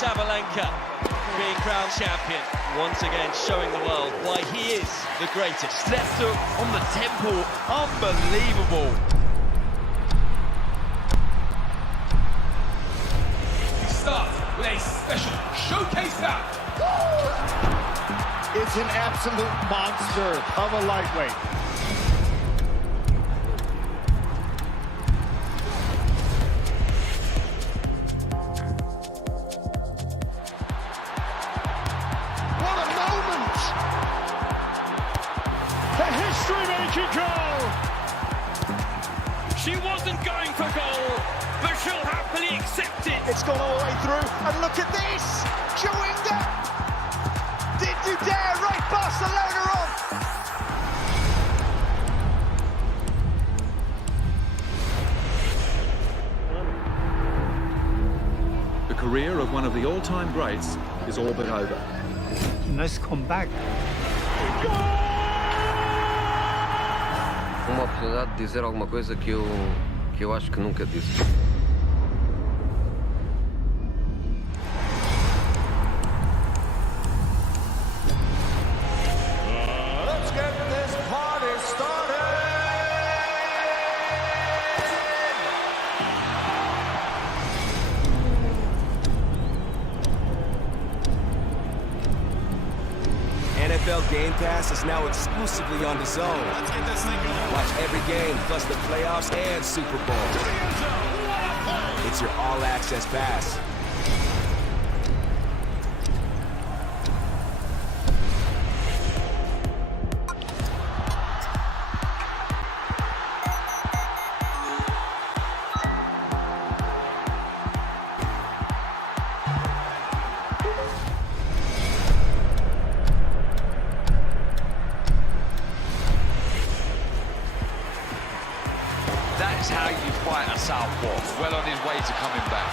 Sabalenka being crowned champion, once again showing the world why he is the greatest. Sets up on the temple, unbelievable. Start with a special showcase bout. It's an absolute monster of a lightweight. What a moment! A history-making goal! She wasn't going for goal, but she'll happily accept it. It's gone all the way through, and look at this! Chewinga! Did you dare write Barcelona off? The career of one of the all-time greats is all but over. Nice comeback. Uma oportunidade de dizer alguma coisa que eu acho que nunca disse. Let's get this party started! NFL Game Pass is now exclusively on DAZN. Let's get this thing going. Watch every game, plus the playoffs and Super Bowl. It's your all-access pass. That is how you fight a southpaw. Well on his way to coming back.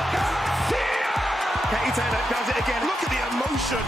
Quatermaine does it again. Look at the emotion.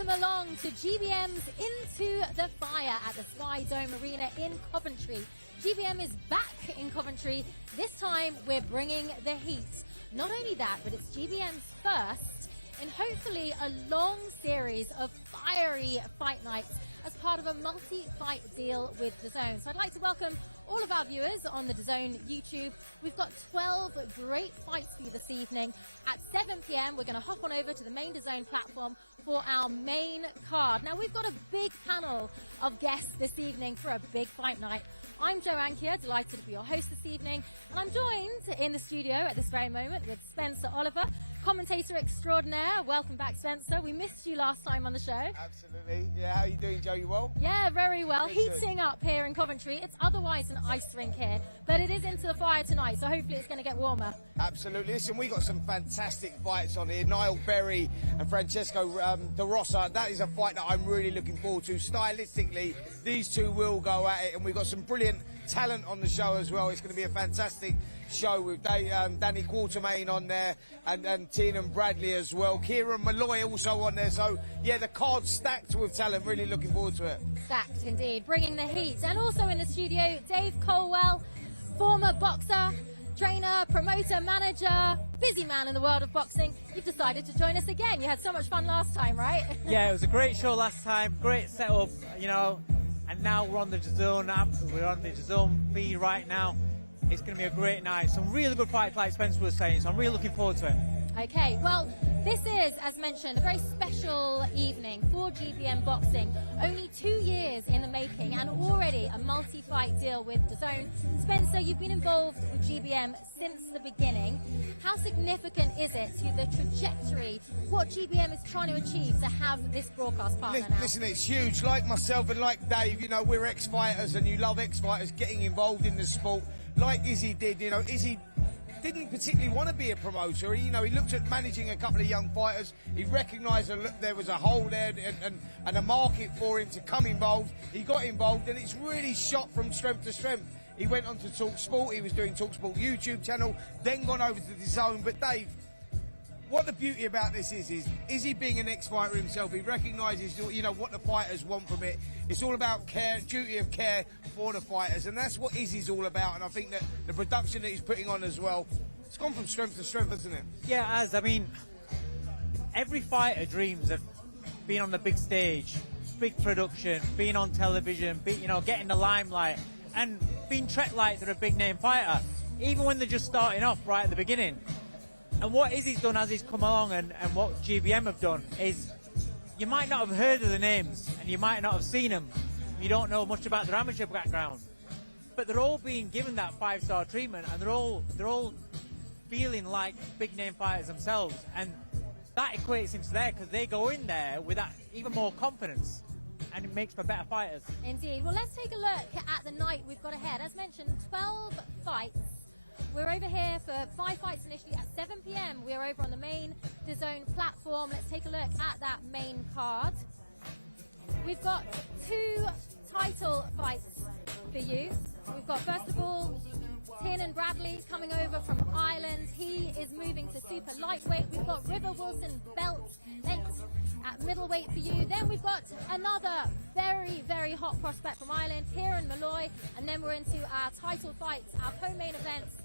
welcome along to GBM's Into the Fire at the Sky Dome Arena in Coventry. GBM is back in Coventry. This time we're bringing the heat. Not only that, but it's GBM's first in hopefully a long series of fiery fight nights as part of a multi-fight deal with DAZN. So I'd like to welcome all of our viewers on the DAZN YouTube. We've got 12 great fights for you this evening. At 7 p.m, we're going to hop on over to the main DAZN platform for our main card. Now, we've got a big panel of guests this evening for a big fight night. I'm Jo Ankia, delighted to be your host this evening, and I'm joined in the studio at this very moment with Spencer Oliver, commentator extraordinaire. Welcome back, Spencer. We missed you last time on the show. Absolutely. Yeah, how are you doing, Jo? You well? Yeah, very well. Good, Heating good. up here in Coventry. It's otherwise an ice rink here, but it is into the fire tonight, so hopefully it's going to get warmer. Absolutely. Listen, we got some fantastic fights on here. Niall Berry and Francesco De Rosa. That is a fight that I'm really looking forward to. Stylistically, these two will go at it, and we've got some brilliant talent on the show as well. It's going to be a fantastic show with Danny Quatermaine on there and Tina Bradley as well. Kieran Malloy also on there. So, yeah, the card's stacked with talent. Really looking forward to it. Stacked indeed. Bringing the heat. And also in the studio, Dave Colwell, former boxer, trainer, promoter, manager, busy man in the world of boxing. You've decided to join us again. You had so much fun last time, right? Yeah, it was a great show last time. Great setup, you know. And now we're on the DAZN app. We're on the DAZN feed right now. It's going to be a great night. Some really good fights, like Spencer was saying, so I'm really looking forward to it. Okay, well, this is, as mentioned, a very special evening for GBM Boxing. Only 2 years in the making and already a multi-fight deal with DAZN. Spencer, you've been involved with GBM since the beginning. How significant is it to the trajectory, what GBM is trying to achieve to have this broadcast partner now? Listen, it's huge. Like myself and like Dave, you know, we're ex-fighters and you love ex-fighters getting involved in the sport. Like Izzy did, you know, Izzy didn't particularly want to be a promoter. He looked at managing a couple of young fighters. He recognised there was a hole there and a market for him to come involved. He got involved, and it's really shot from strength to strength. He went on to TalkSport. He was doing TalkSport YouTube channel, then gone over to DAZN. But Dave, what the beauty about this is he being an ex-fighter himself, he recognises, you know, what the fighters want from it. It's all about care, duty of care for the fighters, and that's what Izzy's all about. And I think that the production that he's putting on as well, it's gone from strength to strength, hasn't it? Yeah, it has. I mean, every fighter dreams of being on the big stage, big production, being on television, getting the limelight, and being treated like they're a big name fighter, even when they're just starting off right at the beginning. And what Izzy's done as he's come along and what GBM have done is you might not have heard of the names and you might not have seen them. You don't know much about their amateur background. But they're all being given that 5-star treatment, and they're all feeling like big name fighters themselves. And that equates into there because they go in there with that even more confidence, and it makes for better fighters. Indeed. Well, let's take a look at the night we've got ahead. As mentioned, 12 fights. We're over here for 5 fights initially at 7 p.m. We're over on the main DAZN platform. Let's take a look at that main card. We've got 2 title fights for you. We've got, first of all, Tina Bradley coming over from Ireland. He is moving to super lightweight. We've got River Wilson belt length at middleweight for you. Then we've got another very, very hot prospect from Ireland, Kieran Malloy. And then we're into our title fights, our co-main events.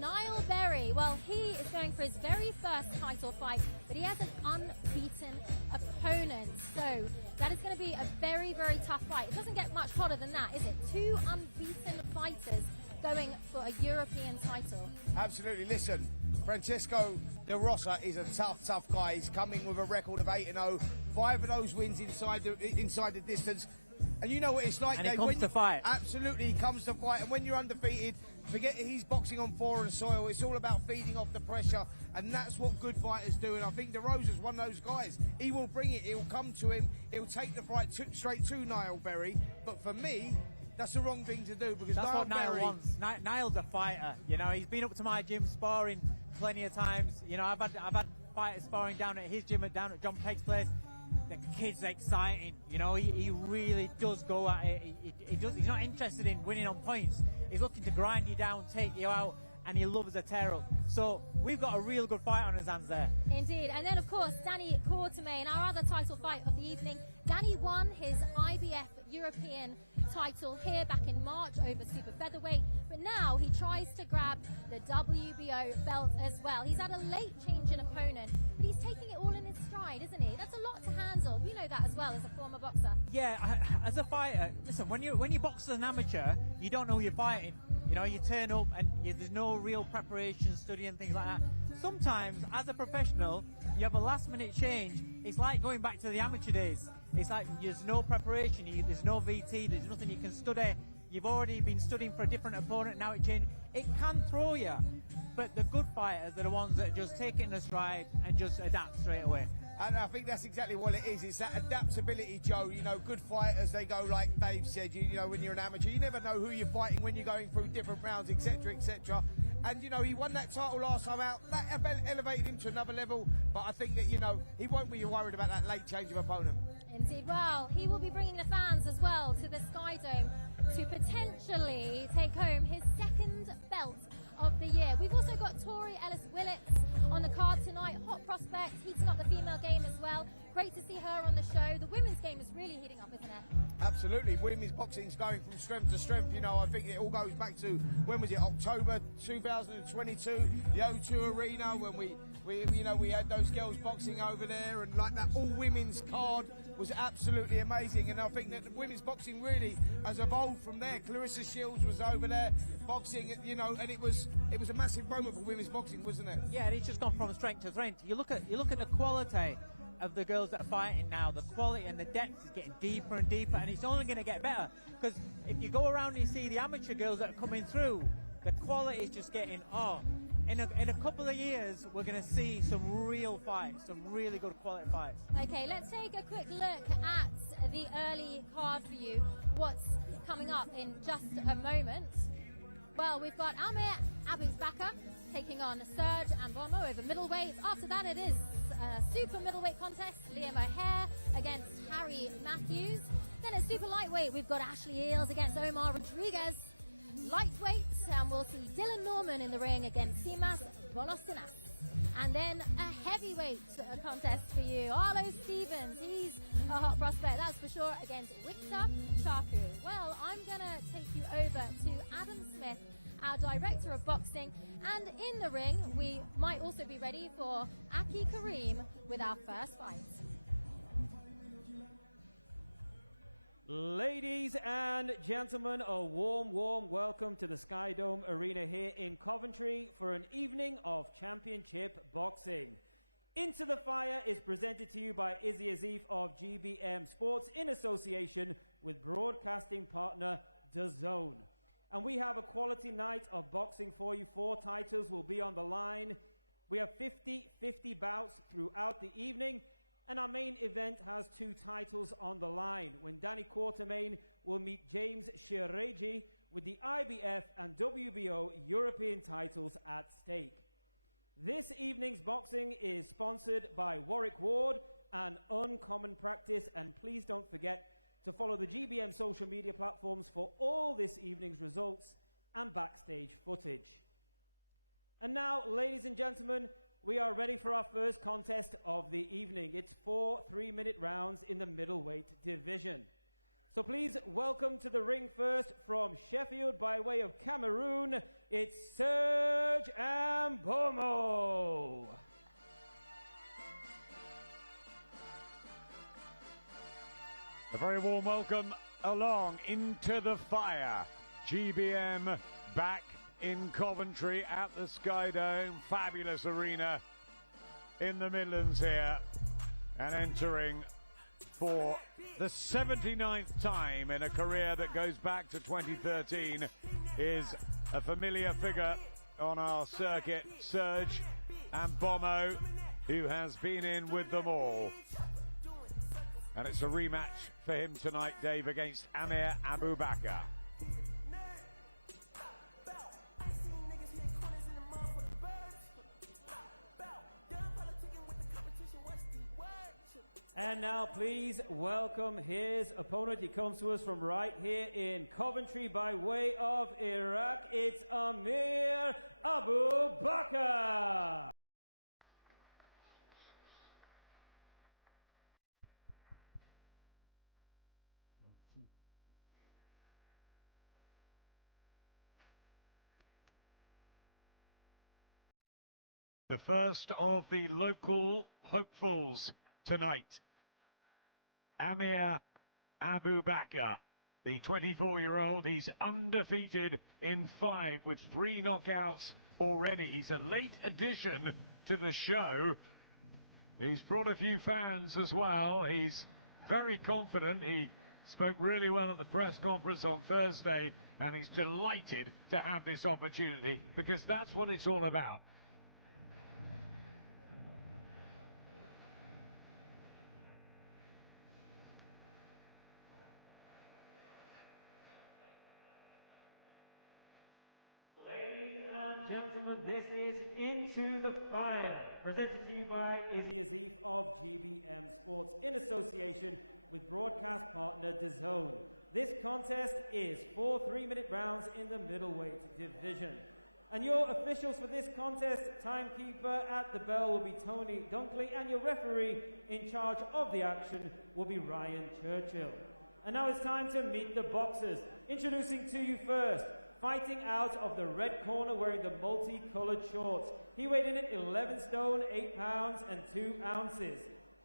Niall Berry, well, he is going for his very first title fight, but he has an unbeaten opponent. So that is going to be a very, very tough fight. It doesn't get much hotter than that, is it? 2 unbeaten fighters going for a European title. Absolutely. Listen, Francesco De Rosa is a tough guy. He's coming with a record of 8-0, 5 of those wins inside the distance. And you know what it's like, and he Dave, comes to fight. Absolutely, he comes to fight. And when you're undefeated, forget he's boxing on foreign soil. It's all about feeding off the pressure, and that's what good fighters do. And I think De Rosa's one of those guys. He will bring it. He'll come to him. He'll take the fight straight to Niall Berry. But for me, that's the wrong thing to do, because that's what Niall Berry wants. Niall's a fighter. You know, he's been up to my gym sparring plenty of times. You know, I've had fighters sparring down at his gym, down at John Pegg's place. The kid's exciting, you know, he really does go at it. He's not interested in winning on points. He's looking to grind you down, take you out, and he loves a tear up. So we've got a real good fight on his hands there. Indeed. And then, of course, Danny Quatermaine, our other title fight of the evening. Danny won his IBF European title here back in March over super featherweight, but now he tries to grab the WBO belt as well. He's had a late change in opponent, but he's taking it all in his stride, isn't he? That's a lot to handle. You know that as well as a former boxer. Yeah, as a fighter, listen, when you box as an amateur, you don't know who you're fighting. You know, you turn up and there's no real preparation, study and things like that. Sometimes, as a professional, you have a last-minute change. It's like going back to the amateur days. It's like there's no preparation, there's no VT, there's nothing you can study. You've already been studying for a different opponent, now it changed. It can throw you, but the good fighters are the ones that just take it in a stride and just adapt straight away. And I think that's exactly what it is. It's that adaptability, Joe. You know, good fighters, they go like Dave said, you know, when you're an amateur, you never know who you're fighting when you're going through different rounds, etc., etc. And, you know, he won that title last time out. That elevated him to another level. But I think that, you know, he won't be worried about that late change of opponent. Indeed. Well, he will be bringing the fans as well to the Sky Dome to potentially take home his second belt of the year. We've also got Tori Ellis-Willits on the card tonight. Hot prospect, heating up the female game as well. Great to see her on the show. The women's game is really heating up, isn't it? Absolutely. Women's boxing's going from strength to strength. You know, I think it all goes back to, when was it, October 2022, the O2 Arena, when we had those girls boxing over there, and like that all women's card was absolutely amazing. And I think that the women's boxing really has evolved from there. Clarissa Shields was over there boxing, you know, and it was a massive moment for women's boxing, wasn't it? Yeah, and it's just gone from strength to strength. You look at the quality of the girls that are fighting now. The quality and the depth is getting deeper and deeper, and it's only going to get better. Because if you go around and you see the amateur girls that are coming through, the quality is just getting in a couple of years, we're going to see some real fights, some really good quality fights. Okay, let's take a quick look at the early card for you. What's coming up in just a moment? Well, we've got Amir Abubakar taking on Serge Ambomo over middleweight. After that, it is a super middleweight contest. Liam O'Hare against Harry Matthews. Then at super lightweight, we've got Ashley Eales against Omar Rodriguez. Lightweight, and we'll see Dylan Norman in the ring against Simas Volosinas. And then a heavyweight contest for you. Arlo Stevens, he's a hot prospect, that's for sure, against Victor Chaku. Well, I'm going to take you over to Adam Smith, our director of boxing. And in the ring, we might also be ready for Aki Kareem with our first fight. Ladies and gentlemen, a warm welcome to the Sky Dome Arena here in Coventry for an evening of championship boxing. Into the Fire is presented to you by Izzy Azif of GBM Sports in association with broadcasting partner DAZN. And we have a quality night of boxing for you. 4 titles will be on the line. We have 50-50 bouts throughout the evening. And our main event has 2 titles on the line, when Danny Quatermaine will meet James Chereji with the IBF and WBO European titles at stake. This evening's boxing is sponsored by Warwick Ward and Uncommon Practice, and please don't forget to follow the GBM social media platforms for all this evening's results and backstage footage. And now, ladies and gentlemen, we are ready for our first contest of the evening. It's 4 3-minute rounds in the middleweight division. So please welcome to the ring first from Sheffield by way of Cameroon, it's Serge Ambomo. A very warm welcome along Into the Fire. GBM back in Coventry at the Sky Dome, fabulous arena in the Midlands here, and entering for the 79th time in a career that goes back to 2013 is a familiar figure on our circuit, Serge Ambomo, who has been in with them all. And it's a rematch for him tonight, Dave, against Amir Abubakar. And now please welcome his opponent. He comes to us from right here in Coventry by way of Iraq. It's Amir Abu Bakr. The first of the local hopefuls tonight, Amir Abu Bakr, the 24-year-old. He's undefeated in 5 with 3 knockouts already. He's a late addition to the show. He's brought a few fans as well. He's very confident. He spoke really well at the press conference on Thursday, and he's delighted to have this opportunity because that's what it's all about. Gentlemen, this is Into the Fire, presented to you by Izzy Azif of GBM Sports in association with broadcast partner DAZN. This contest is 4 3-minute rounds in the middleweight division. And your officials for this contest, timekeeper at the bell will be Tony Dunkley, and your referee in charge of the action will be Ryan Churchill. And now it's time to meet the boxers. Introducing to you first, fighting out of the red corner wearing the multicolored shorts. He weighed in at 11 stone, 8 pounds and 2 ounces.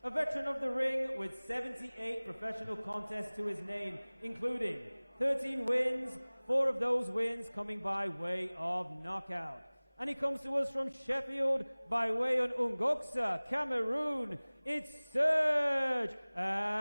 A veteran of the ring with 78 professional contests to his name, including 13 wins, 4 of those wins coming by way of knockout. And he comes to us from Sheffield by way of Ungoksa, Cameroon. It's Serge Mbomo.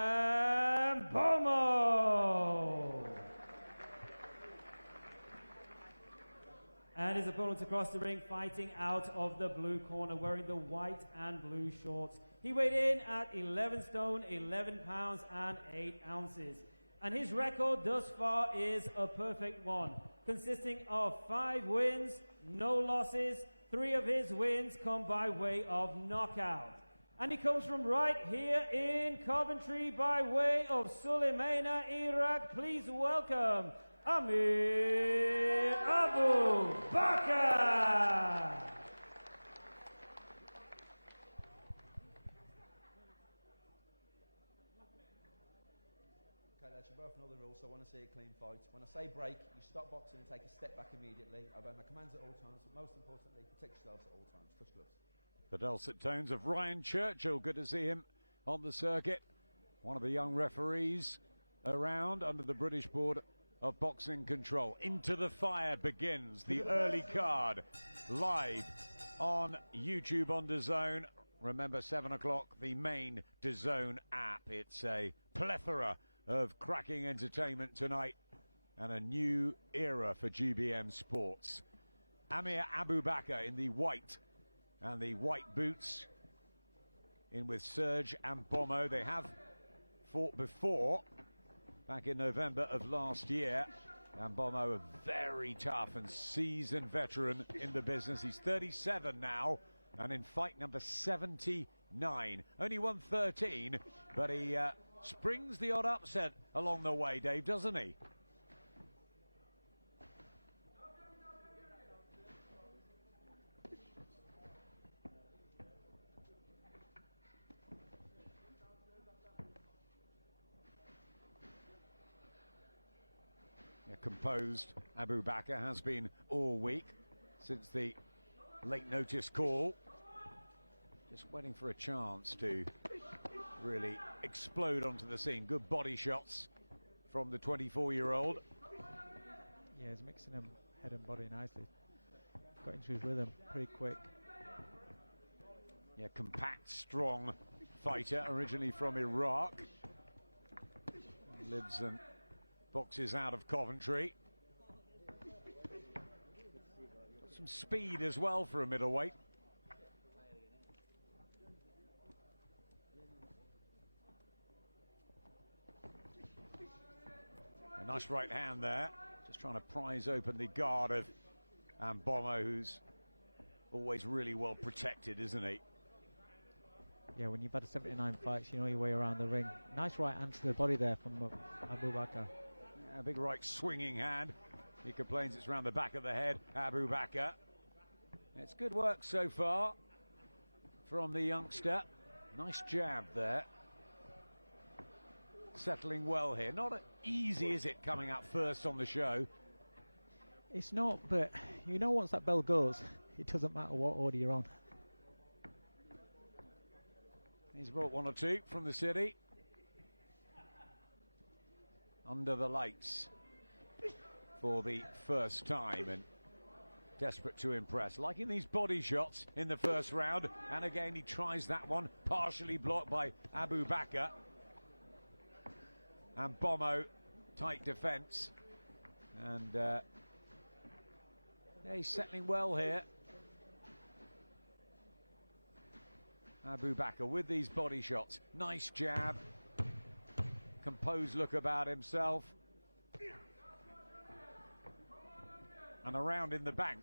And his opponent across the ring fighting out of the blue corner wearing the white and blue shorts. He weighed in at 11 stone, 11 pounds and 8 ounces. And his record thus far is a perfect one, consisting of 5 wins, no losses. 3 of his wins come by way of knockout. And he comes from right here in Coventry by way of Suleimana, Iraq. Please welcome Amir Abu Bakr. Okay, lads, you both know the rules, so I want to see a clean fight. When I say break, you stop boxing and take a step back immediately. Obey my commands at all times, but most importantly, protect yourselves at all times. Touch gloves. The dulcet tones of Ryan Churchill. Good to see him on the circuit. One of the young referees around under the British Board of Boxing Control. Into the Fire begins, the early card, live on YouTube on DAZN. Remember, 7 o'clock, the main DAZN app. It's a plethora of cracking entertainment tonight and a new era for GBM Sports. Amir Abu Bakr in the white and the white boots, in with Serge Mbomo. They have fought before, back in November of last year. Mbomo, a very tough and seasoned veteran in the business. He's 37 now, and in fight number 79. Only won 13, but he springs the odd upset along the way, Dave, doesn't he? Composed Abu Bakr has been all week since the late notice call. Just waiting for a chance to really explode onto the scene. Good body shots from the 24-year-old. Yeah, he's mixing them head and body nicely. Got into his rhythm pretty quick. Yeah, compact, strong fighter, originally from Iraq. Lives and boxes out of Coventry. Got some speed as well for a middleweight. A nice right hand there. Just trying to prise open the guard of Mbomo, who's always really well protected, isn't he? Yeah, when you've had 79 fights, you know your way around the ring. Nice right hand to the body there from Abu Bakr. Yeah, a big right swinging hand. He complains it's around the back of the head, Abu Bakr. It's good work so far from the youngster. Nice jab there. Settling well here. Not easy, is it, coming out first on the show? It's not, but you know once that bell goes, it doesn't matter what order you're on. He's brought one or two from the city. Under the lights for the first time and desperate to impress. Liking these body shots in the first round. And again, he tries that one, partially blocked by Abu Bakr. And Bomo, tight defence. And yeah, he's settling well here. Abu Bakr with these body shots. Nice jab. Composed look about himself. And around in the bank.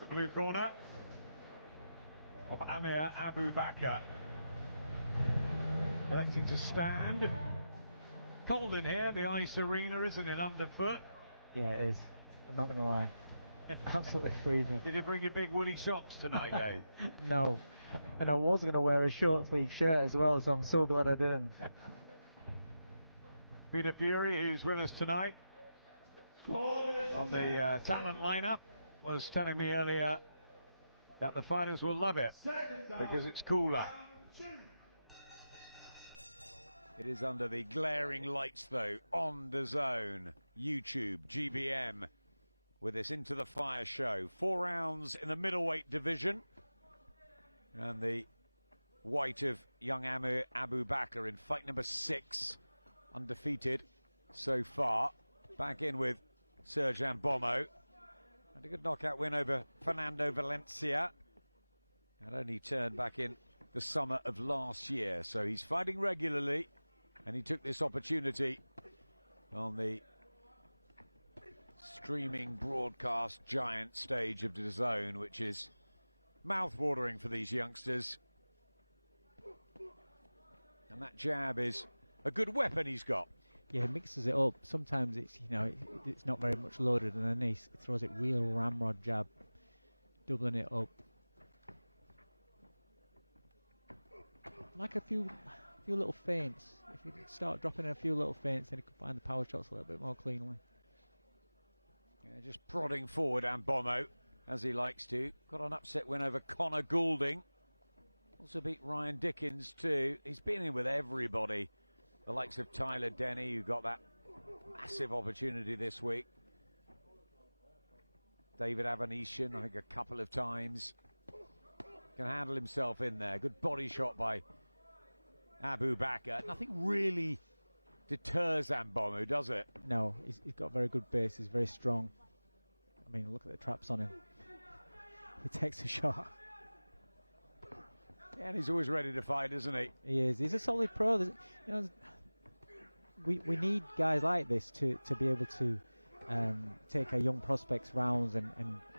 The blue corner of Amir Abu Bakr. Electing to stand. Cold in here, the ice arena, isn't it, underfoot? Yeah, it is. I'm not going to lie. Absolutely freezing. Did you bring your big woolly socks tonight, Dave? No. And I was going to wear a short sleeve shirt as well, so I'm so glad I didn't. Peter Fury, who's with us tonight on the talent lineup, was telling me earlier that the fighters will love it because it's cooler. It is under the glaring lights, though, on DAZN, YouTube, GBM, with this Into the Fire show. 4 rounds in the middleweight division. And the white of young Abu Bakr in fight number 6, undefeated so far. Back in with Serjan Bomo. And a good knockout win over Fernando Valencia. And only turned back in the summer of last year. So he's fighting regularly. And he took this opportunity on the streaming broadcast giant stage of DAZN, which is mouth-watering for these youngsters. And that jab is a good weapon he's got. Yeah, he mixes it up. Sometimes it's, you know, it's not very much loaded, and then he throws it real ramrod jab, doubling it up. Like a few little feints. If you start dropping in a few little feints, then you can find the power shots a little bit more cleanly. Yeah, just prodding forward, and Bomo, as he likes to. Got an upset win over Connor Goulding. Also beat Ryan Dickens too. He's been in with everybody. The likes of Tyler Denny, who got that massive opportunity this week. David Avanesian, I think a couple of times. Can handle himself in there. Good body shot by Abu Bakr. Nothing really deters Mbomo, does it? No, he's got very good base. He's very strong. I mean, look at the traps on him. He takes a shot. Yeah, and he's always ready to fight, isn't he? He is. He's a solid pro. You know, we need guys like this to be able to take our young prospects rounds and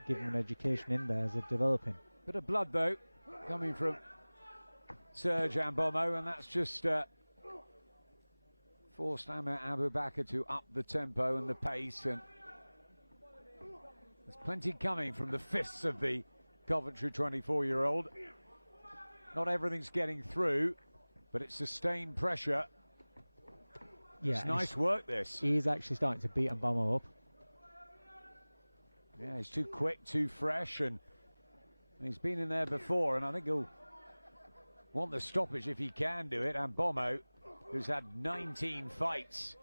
give them an education in there as they're developing. Bit of blood, though, coming from Serjan Bomo, and that's just forced Amir Abu Bakr to up the tempo and the pace, and there's plenty coming from the fists of the Coventry 24-year-old. Not everything's getting through, but it's sustained pressure. Yeah, it's nice work, this. He's actually starting to beat Mbomo up. Yeah, he's too quick, too fresh, and he's been in there before, and I think he'll want the stoppage if he can do it. And Bomo, who's had 19 fights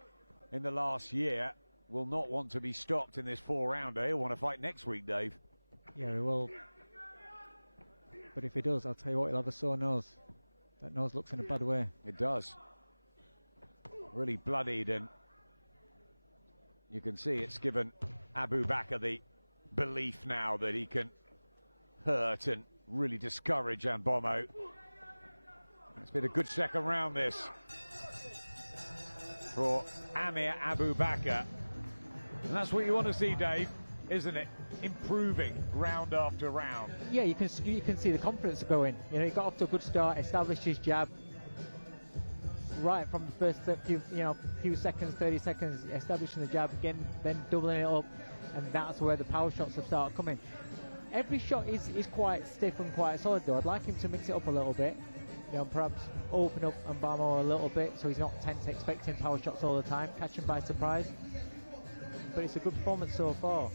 in the last year, will not want to be stopped in this 4-rounder. He'll want to fight next week, Dave. Yeah, he will. But if he does, I'll tell you what, he'll have a sore nose. That nose looks in a bad way. It does. Really bloodied, and You can see it's given Abu Bakr the belief now that he can hurt and really discourage Ambomo. It's been a good second round, this, for Amir Abu Bakr. And that's what you want to see, Dave, isn't it? Improving round after round. Yeah, you can see the confidence going. You know, he got off to a good start, established his jab right from the first few seconds, 30 seconds, establishing the jab again, then doubling it up, and that's where the power shots have started coming. Every shot is quite stiff and quite solid, though. I'd like him to mix it up a little bit. You know, perhaps open up Ambomo a little bit so he's not tense, expecting power shots all the time, catch him by surprise. But it's a good performance so far.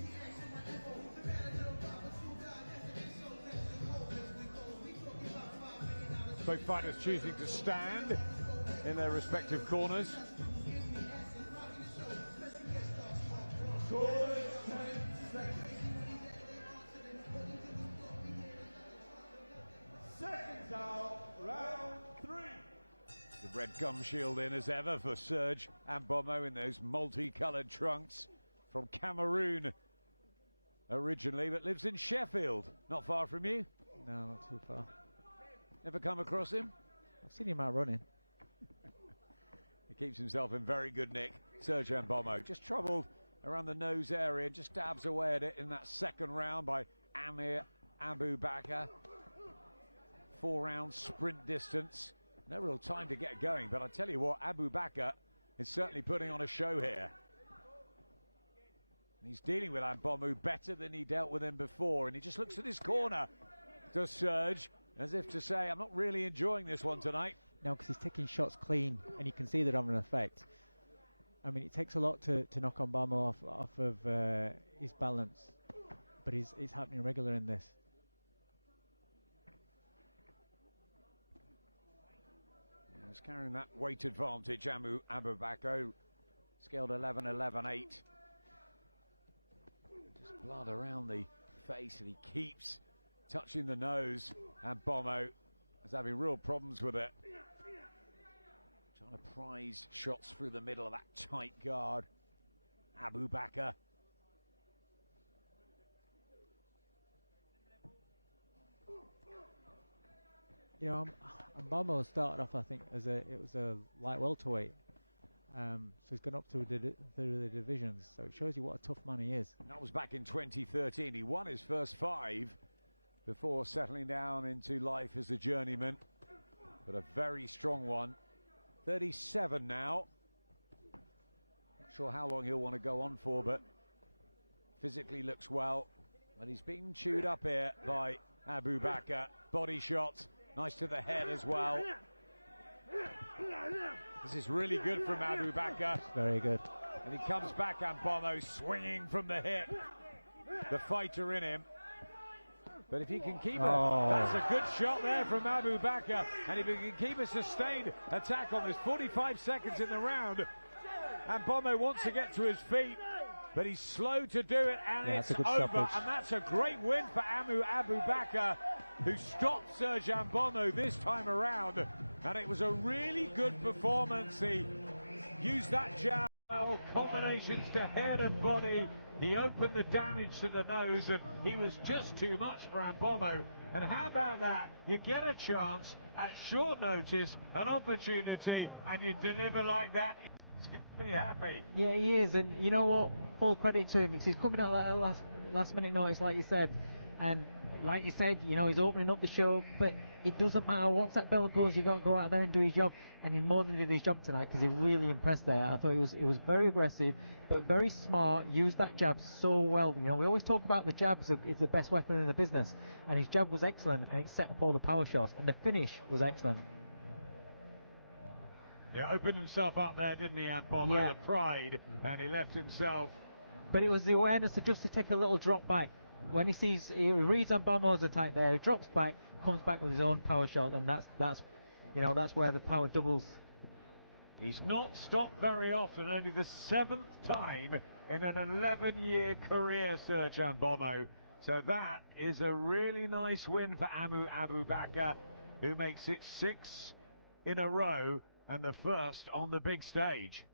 Both fighters choosing to stand in their respective corners. Seconds out, round 3. The red gum shield in as ever for Serge Ambomo in those multicolored trunks, from Cameroon originally, but lives in Sheffield, not far from you. No, not too far. Ever come across him? I've seen him out running. He keeps himself in very good nick. Serge Ambomo just troubled around the nose area and just dabs away at it in that second round by Amir Abu Bakr. 4-round sprint distance. No real time to get going, but I tell you what, Abu Bakr is certainly putting on a show here. He's dealing with Ambomo better than he dealt with him before, and he just looks at his corner, does Serge, as if to say, I'm not really enjoying this one tonight. No, because he's taking shots clean, and you can see that having an effect. I mean, it takes a lot to knock Ambomo off of his balance, but it's happening regular in this. He's carrying that weight advantage, Abu Bakr, scaled 11-11-8. Just blood around the face, and he keeps touching the nose, and Ambomo is having real problems with it. Trying to prize shots through the middle of that tight guard. Abu Bakr. You know, Ambomo started off, I think, as it was a light welterweight. So he's gone up through the divisions. So it shows you what a tough man he is. That was back in 2013. He won his first 5 before settling down into life as a journeyman. But a very strong one. 37 now. Not sure how long he'll want to go on for, but physically looks well. But he's being chewed up here by Abu Bakr. Body shots. Nice to the head as well. This is really good from Abu Bakr. It's very good. And he comes back, Ambomo, swinging from the hip. The fighter in him. But if he can keep that's a good shot there from Abu Bakr. And if he can keep a sustained attack on this, 45 seconds in the round, Ambomo wants to get to his feet, but he's slow to do it, and it's over. Stoppage. And that's a great win for Abu Bakr, who stopped Serge Ambomo this time around. And it was a really good performance. He used that jab, combinations to head and body. He opened the damage to the nose, and he was just too much for Ambomo. And how about that? You get a chance at short notice, an opportunity, and you deliver like that. Be happy. Yeah, he is, and you know what? Full credit to him, because he's coming out at last minute notice, like you said. And like you said, you know, he's opening up the show, but it doesn't matter. Once that bell goes, you got to go out there and do his job. And he more than did his job tonight, because he really impressed there. I thought it was very aggressive, but very smart. Used that jab so well. You know, we always talk about the jabs is the best weapon in the business, and his jab was excellent, and it set up all the power shots, and the finish was excellent. Yeah, opened himself up there, didn't he, Ambomo? Yeah. The pride, and he left himself. But it was the awareness to just to take a little drop back. When he reads Ambomo's attack there, he drops back, comes back with his own power shot, and that's where the power doubles. He's not stopped very often, only the 7th time in an 11-year career, Serge Ambomo. So that is a really nice win for Abu Bakr, who makes it 6 in a row and the first on the big stage.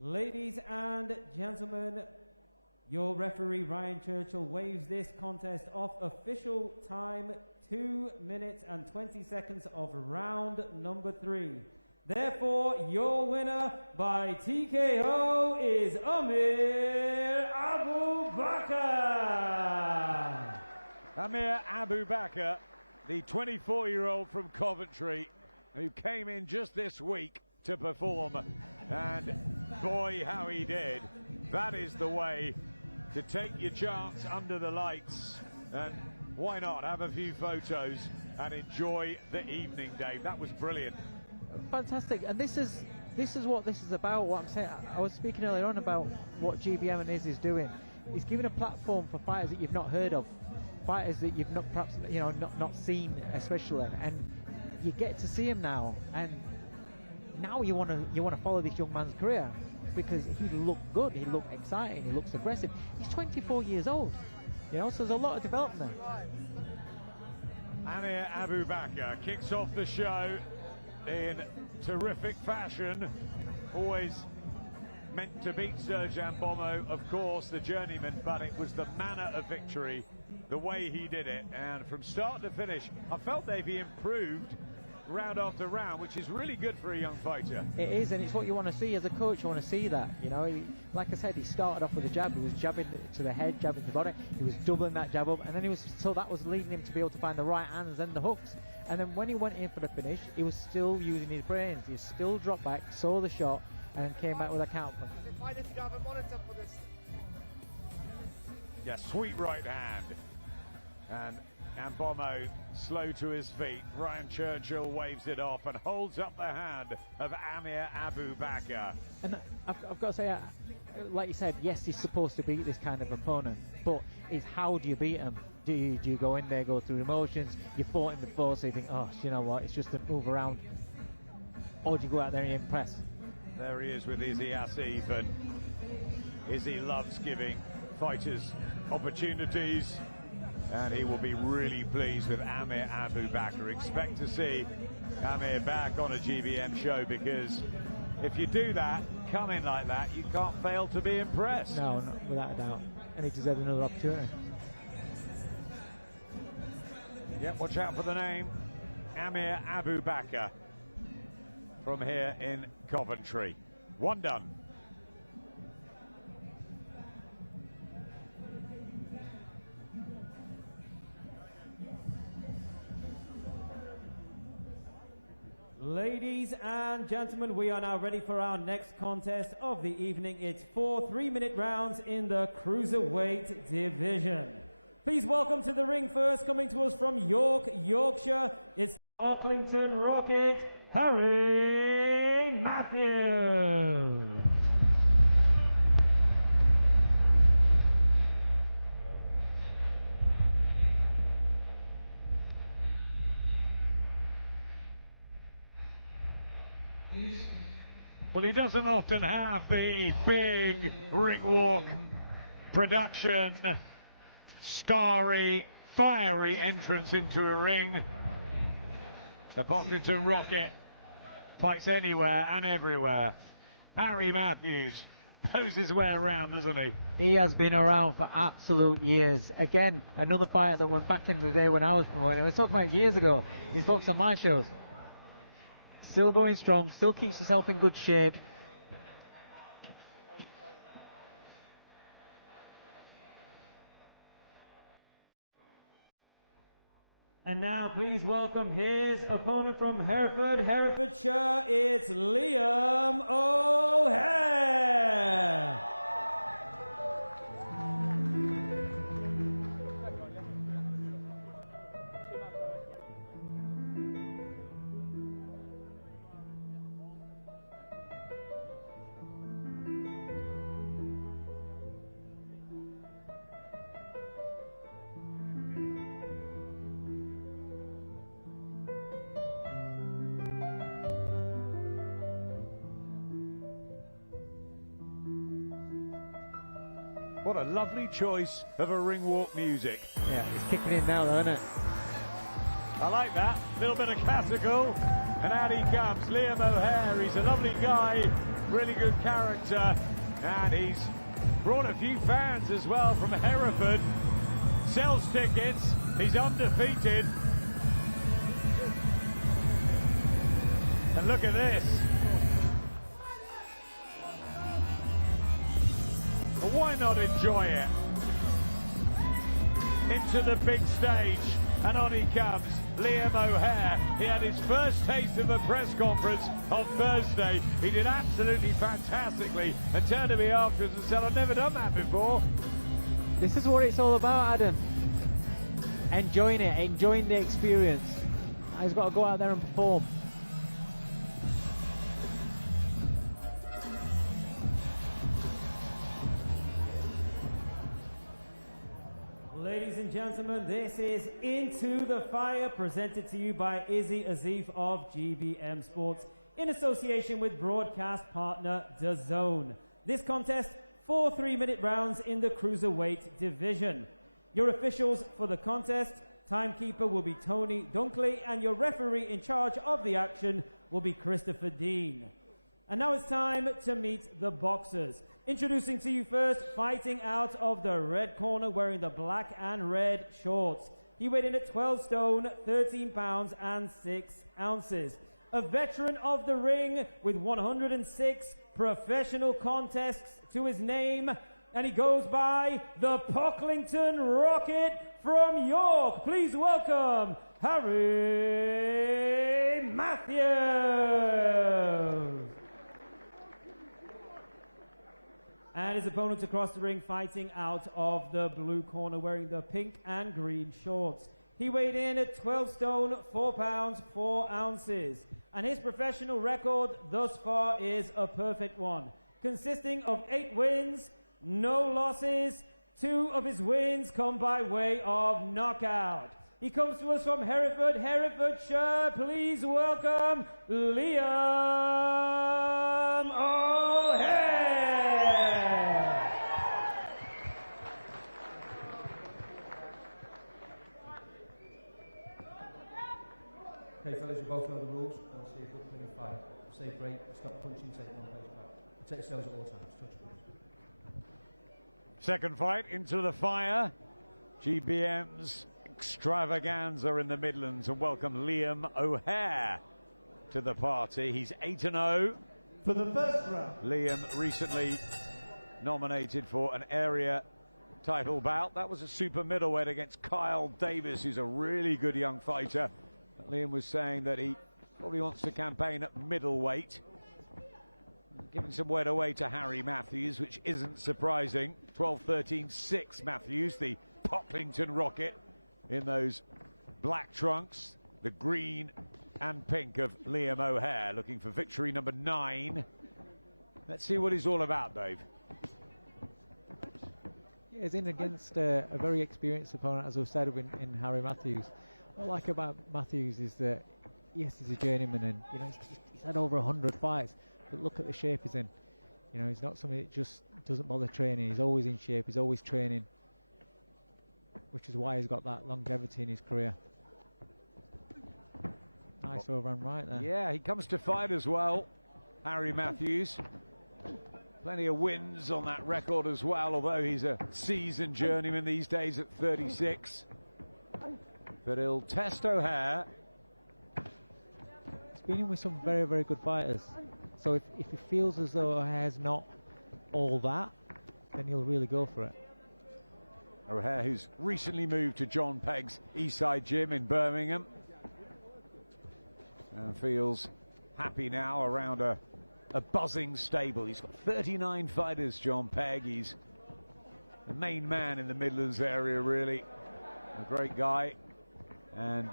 Ladies and gentlemen, your referee Ryan Churchill waves this contest off. Official time 2 minutes and 20 seconds of round number 3. Therefore, your winner by TKO is Amir Abu Bakr. Amir Abu Bakr, the 24-year-old from Coventry, who came in just this week to perform, and boy how he did. That is the way to take your chance under the lights, and why not have a few photos and enjoy the evening, Dave. That was brilliant. Fantastic, and this is what this is about. What I'm saying, I was speaking earlier on about what GBM and is doing. It's giving a platform for fighters that you've not heard of, fighters that you've not perhaps not seen, especially, and you get to see him now. And now you want to follow this young man's career because he looked good, he looked exciting, he looks aggressive. He's 24 years old, so there's a lot of development there. Amir Abu Bakr kicks off the show in terrific fashion. Always meant to beat Serjan Bomo, of course, the journeyman, but it was the manner of victory, the way he did it, and from start to finish, I felt he improved round after round, which is really good for a young fighter. It is, and it's what you want to see as a coach. You want to see that, like I said, he started off with a jab. He was jabbing to the head, jabbing to the body. He was doubling that jab up, and then that was leading him to be able to find the right hands and the hooks. And then when he went in for the finish, he was still using his brains. He still dropped back, saw the shot, and came back with a counter. Yeah, sweet right hand. And Bomo slow to his feet. Ryan Churchill waves it off and holds up the hand of Amir Abu Bakr. And I've got to say, like you said, yes, he's supposed to beat this kind of opponent, but it's how do you beat him? Do you go in there, go through emotions? You fought him before, so you think, oh, you know what, it's just a move around. Or do you go out there and impress? There he is with Izzy Asif, and Izzy loves giving fighters opportunities, and he will be really pleased with Amir Abu Bakr. Expect to see Amir back on a GBM show, because if you do that, come in like that, you can't fail to be impressed. No, without a doubt. And he deserves another opportunity. Yep, watch out for the name, Amir Abu Bakr, from here in Coventry. One done. Ladies and gentlemen, we are now ready for our next contest of the evening. It's 4 3-minute rounds in the cruiserweight division. Please welcome to the ring first, coming to us from York, Yorkshire, it's the Ocklington Rocket, Harry Matthews. Well, he doesn't often have the big ring walk production, starry, fiery entrance into a ring. The Pocklington Rocket fights anywhere and everywhere. Harry Matthews knows his way around, doesn't he? He has been around for absolute years. Again, another fighter that went back in the day when I was promoting. We talked about years ago. He's boxed on my shows. Still going strong, still keeps himself in good shape. And now please welcome his opponent from Hereford, Herefordshire, it's Liam O'Hare. What a lovely choice of a ring walk music. Yeah, it's kicking in now though, isn't it? I like that. A little bit of classical. And out he comes, Liam O'Hare. He's a lovely guy really good character, and he's brought a few fans as well from Hereford. Sells tickets, he's undefeated. And look at this. But why not enjoy it? Into the big stage, and on he comes, Liam O'Hare. He had his first taste of the press conference on Thursday. He did absolutely fantastically and turned to me afterwards and said, I've never done that before. This is what it's all about, Adam. Enjoying it, enjoying the experience. He's got to go out there and perform. Ladies and gentlemen, this is Into the Fire, presented to you by Izzy Azif of GBM Sports in association with broadcast partner DAZN. This contest, 4 3-minute rounds in the cruiserweight division. Your officials for the contest, timekeeper will be Tony Dunkley, and your referee in charge of the action will be Christopher Dean. And now it's time to meet the boxers. Introducing to you first, fighting out of the red corner, wearing the black and red shorts. He weighed in at 12 stone, 13 pounds and 6 ounces. A veteran of the ring with 106 professional contests to his name, and he goes by the Pocklington Rocket from York. Please welcome Harry Matthews. And his opponent across the ring, fighting out of the blue corner, wearing the pink and green shorts. He weighed in at 12 stone, 4 pounds, 4 ounces. And his professional record thus far is a perfect one, consisting of 8 wins, no losses. 2 of his wins come by way of knockout. He comes to us from Herefordshire. Please welcome Liam O'Hare. Okay, fellas, you both know the rules. I'll see if you're in a fight. Safe break, stop punching, take 1 pace back. Protect yourselves at all times. Touch balls. Second fight, Into the Fire. GBM's extravaganza in the Midlands, and welcome Liam O'Hare to the party. He's 8-0. For the first round, Liam recently nominated for an area title bout. That was a super middleweight against Kyle Davis, who's a really good young fighter. Liam was saying that he probably wants to campaign at middleweight, giving some weight away to Harry Matthews, which isn't surprising. 12-13-6 Matthews, the Pocklington Rocket, in those black trunks, the green and pink of Liam O'Hare, looking for victory number 9. Let's see what he's all about, Dave. Yeah, he's in against a very experienced opponent, as we've said, in Harry Matthews. What I like about Matthews is that, yes, he's a journeyman, and you know he's had over 100 fights, but look at the shape he's in. You know, he's not somebody that just doesn't bother training. He's always in shape. He's always training, which is why he's got that longevity in his career. Nice overhand right there. Yeah, he comes to fight as well, Harry Matthews. Plenty of wins on that record as well, although he's a seasoned journeyman these days at 36. But he'll test O'Hare. He's been in with some very, very good fighters. So if he feels as though O'Hare's not all that, then he'll really go for it. O'Hare, who's recently moved to John Pegg's Eastside Gym in Birmingham, and feels happy now around a buzzing stable. He's got 39 fighters, John Pegg. He's the main man in the Midlands area, really. A great guy, and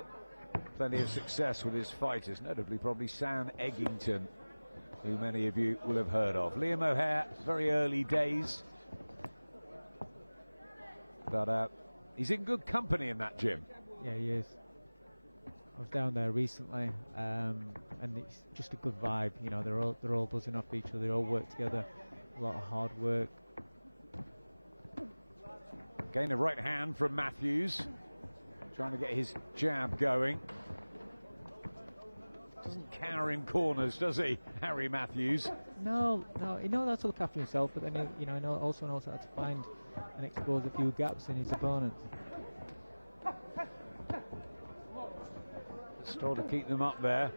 plenty of success with his fighters, notably probably Sam Eggington, who many of you will have heard of. Liam O'Hare, very early days, but he's in good company in that gym. Yeah, he is. I was down there recently, and it's just a good vibe. You know, they're all buzzing off each other. They all work together. A lot of hard work. Again, a right hand from Matthews, trying to get his jab going. doesn't cower in corners, does he, Harry Matthews? No, he knows how to look after himself, but then he also knows how to find and expose a few gaps in his opponents. Still to keep them up there.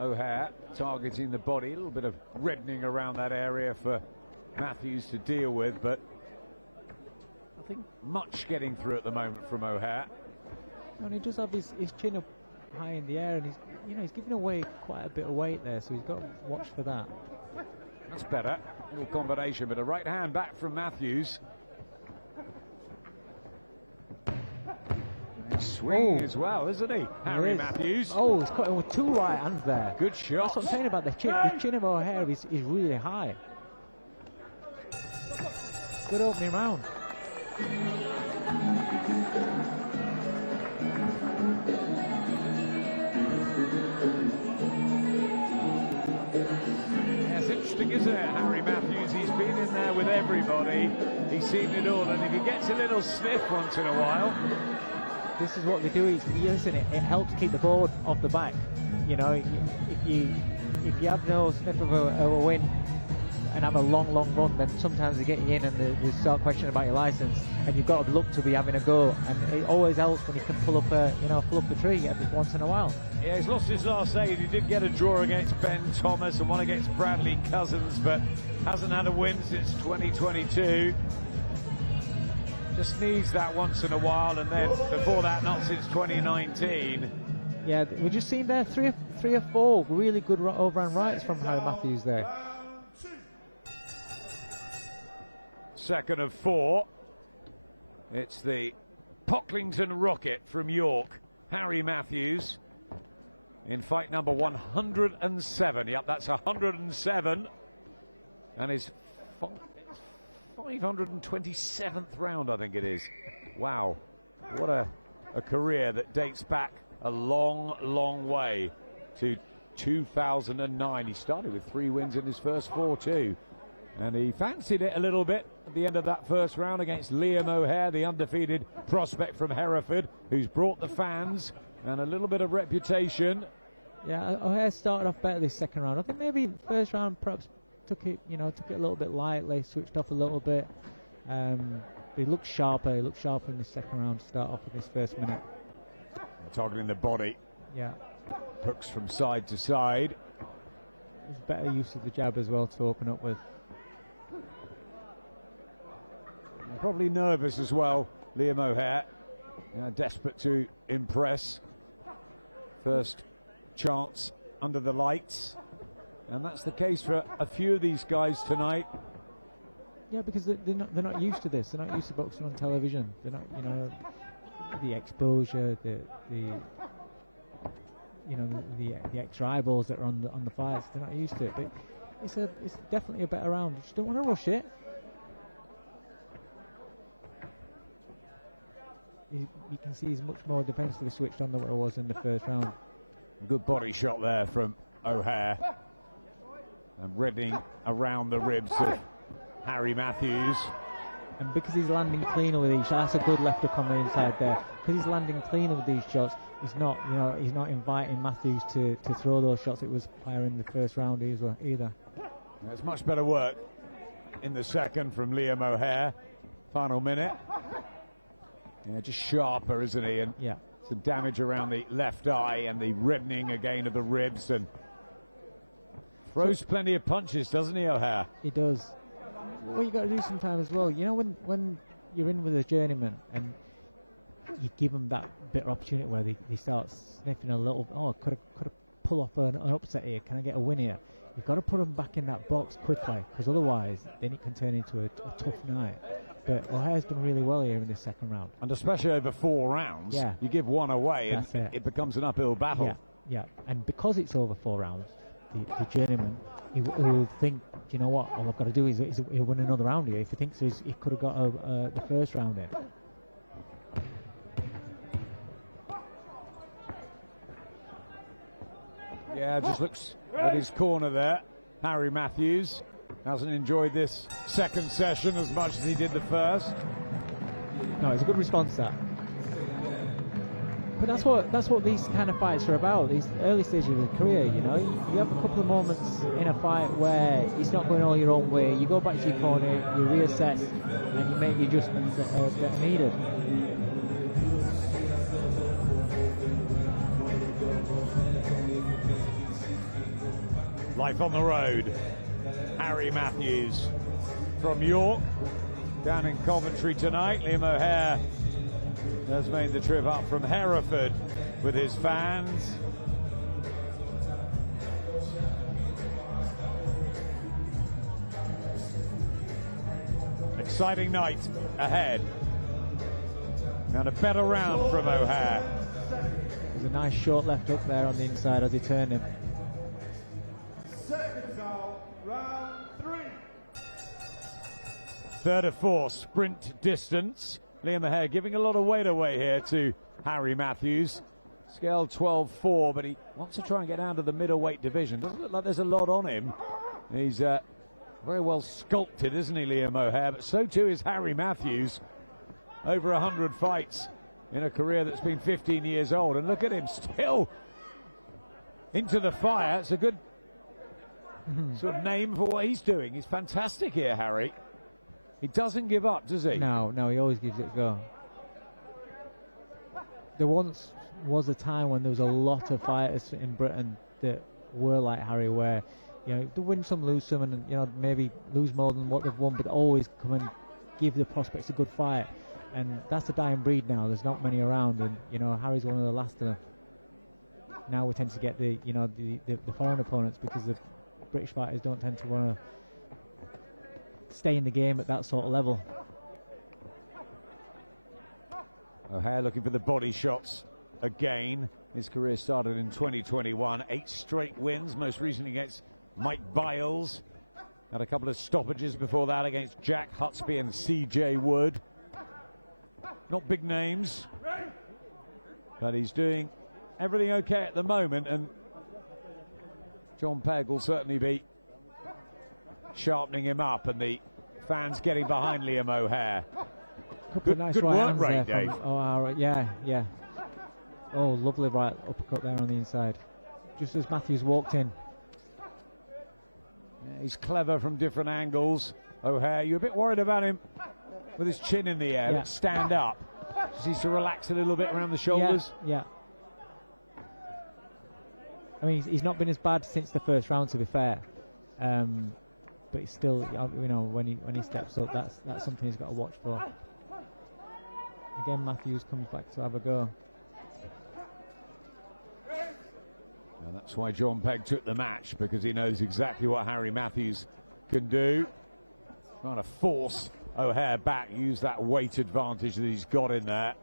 O'Hare targeting the body, a little bit of reddening around that area for Matthews to deal with, but nothing much getting through at the moment from O'Hare. And he does have his chin up high in the air, and he's giving away quite a bit of weight there, so he's got to watch for that. That's better. Little combination, but a right hand back from Matthews. Swing as well, isn't he, Harry Matthews? Oh, he's cutting with two right hands there. Good shot. That's what I'm saying about the chin. The chin of O'Hare is really high. Good opening round. Yeah, it's interesting, isn't it, Harry Matthews? He's been in there with everybody. He's seen it all, and if he gets a little sniff once in a while, this is what they do. Listen, it helps keep the board off the back. You know, if you have no sniff of a win and have a long run, then sometimes they get you in and they start questioning about your license, and you've got to look to be having a go. And it always helps when you can pull up the tree every once in a while. Yeah, he's lost his last 8. He did get a draw against Ben Thomas and one against Bradley Cousins, but hasn't had a win since 2022. Just needs that once in a while, and then before that, not since 2019. Yeah, we're just seeing there three or four really good overhand rights from Harry Matthews there. Second of 4. It's the Pocklington Rocket from York, Harry Matthews, in fight number 107. Yep, that's 107, and his 527th round, I think it is. Wow, what a career that dates back a long way to 2009. He started with 3 wins in his first 4 too, and he fancied it a little bit at the end of that first round against Liam O'Hare, the undefeated prospect from Hereford, who's brought the fans and a little bit of reputation. Yeah, O'Hare started off better this second round. I think maybe the first round perhaps took it a little bit lightly, switched off a little bit. He looked sharper. He looked sharper in the second round to start off with this first minute. Targeting the body. Yeah. Hooks from side to side. There's better use of the jab as well to open up with. Probably nervous as well, Liam O'Hare. Desperate to impress. First chance under the lights. And that's the case for a few of these guys tonight. Yeah, because they're not used to this. They're not used to boxing on television. They're not, the exposure, the extra eyeballs that are on the fights. They're not used to it. But it's definitely a better round. You just don't want to rush it. You can see he's much more defensively switched on than what it was in the first round. Good body shot there from O'Hare. And reddening around the ribs of Harry Matthews. And because he's landing cleaner with each shot, that's a good left hook on the inside there. Because he's landing cleaner with these shots, he's not inviting Matthews to throw those shots that was firing in the first round either. There's much better work in the second from Liam O'Hare. Final minute. Yeah, just sharper, isn't he? And yeah, some damage around the left eye and the reddening again of the ribs, and throws plenty of punches, doesn't he, O'Hare? He does. What you got to do sometimes as well, when you're in with a journeyman and you give them that bit of opportunity where they start sniffing a little, could I pull off an upset here? Can I get a win here? You've got to put them back in that box quickly, because otherwise then it can turn into a tough night. But O'Hare's done really well here in this second round. And especially over 4 rounds, yeah, you give one away and it becomes an uphill battle. Yeah, and because it's over 4 rounds, the journeyman, he will think, you know what, all I've got to do is he'll win another round here. If he thinks he could have got the first round in. Yeah, just looks at his corner there. Harry Matthews hasn't enjoyed this second session as much as he did the first. No, it's a good response, that. But that's what these kind of fights are about. These early stages of the career, you know, you have a couple of moments in a fight where it's not going all your own way. You go back to your corner, you reassess, and you make the adjustments that are needed. Life on the road. Harry Matthews from York, down in Coventry tonight. Liam O'Hare has made the trip up from Hereford with his fans. Exciting night ahead. And a better round from O'Hare. There's a nice short left hook there on the inside as he turned him. Round 3. Third of four sprint distance. Liam O'Hare giving a lot of weight away here to Harry Matthews. Scale 12-4, but he wants to try and get down to the middleweight division. Doesn't look like there's a lot on him. He's very well sculpted, isn't he, Liam O'Hare? But so too is Harry Matthews. Over 100 fights in a career that's been 15 years old. And look at him, still into the fire. It's a good sort of name for what he's doing. He's fantastic here, Harry. He doesn't give up, does he? No, he always gives it a go. There once was a time when there was a lot of fighters in Britain that were like Harry, where, you know, they win some, lose some, and, you know, maybe lose more than what they've won, but always come and give the prospects a good fight. And that's a dying breed now. There's not many around, and, you know, Harry's one of the last of them. Now we tend to get the foreign opponents because the British fighters don't tend to want to stay in the game at that sort of level. O'Hare looking for the body shots again. His career started in 2021. 8 straight wins, most recently against Mike Biles. Had a couple of stoppages before that against Jack Hutsby and CJ Wood. Not big names, but he's doing everything okay at the moment, and John Pegg will certainly be sharpening him up, and the fans getting behind Liam O'Hare. Couple of nice good right work hands rate, there Dave. Yeah. Oh, lovely right uppercut there on the inside, just as Matthews walked in. Yeah, he's clever from different angles. O'Hare, you're a bit worried about him with his chin in the air, but stand up. Just needs to relax a little bit around the shoulders. Yeah. I mean, he's not been as bad since the first round, to be fair. But he's still, you know, when he steps up, that's something he's got to watch for. Again, Matthews comes back to have a go. And that's why John Pegg took the match, because he knows exactly what Harry Matthews can do. Trying to force O'Hare back, use that weight advantage that he's got in there.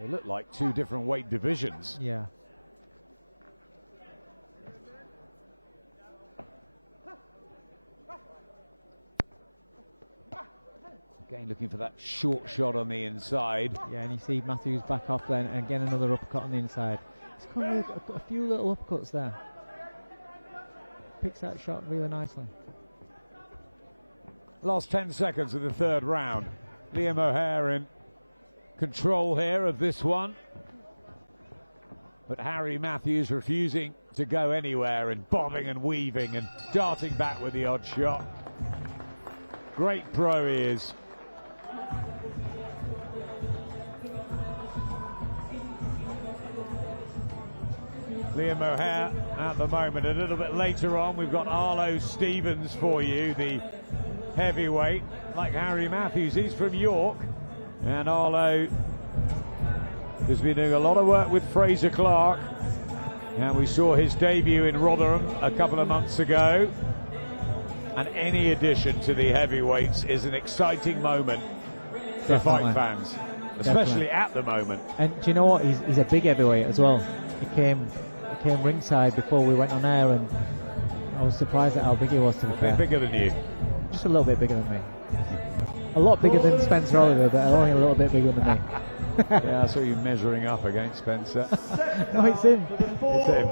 They look like 2 different weight divisions. Yeah. Again, looking for that short shot on the inside. Yeah, and you see Matthews back off then, and again another uppercut on the inside. He's got a few little uppercuts there. Picks that shot really nicely. Last 10 seconds of the third round. Liam O'Hare in control here of this one. But Harry Matthews refusing to go anywhere, and bobbing and weaving and darting back with the odd shot. Great pro he is. Liam O'Hare at the moment. A little bit later on, we've got Arlo Stevens for you, the heavyweight, like Harry Matthews. He's from York, and Arlo has been doing a lot of work with Fraser Clark, and we saw his debut in Rotherham a couple of months ago. And any addition to the heavyweights is an exciting moment for fight fans, especially at the moment. And do you know what? He's a big heavyweight as well. He came ringside before we went on air, and I was surprised at how big he was, to be fair. A bit bigger than you. Just a little bit bigger than me. A lot bigger than Spencer Oliver, but only a little bit bigger than me. Yeah, I saw you measuring up against Spencer. No, it's him. It's him.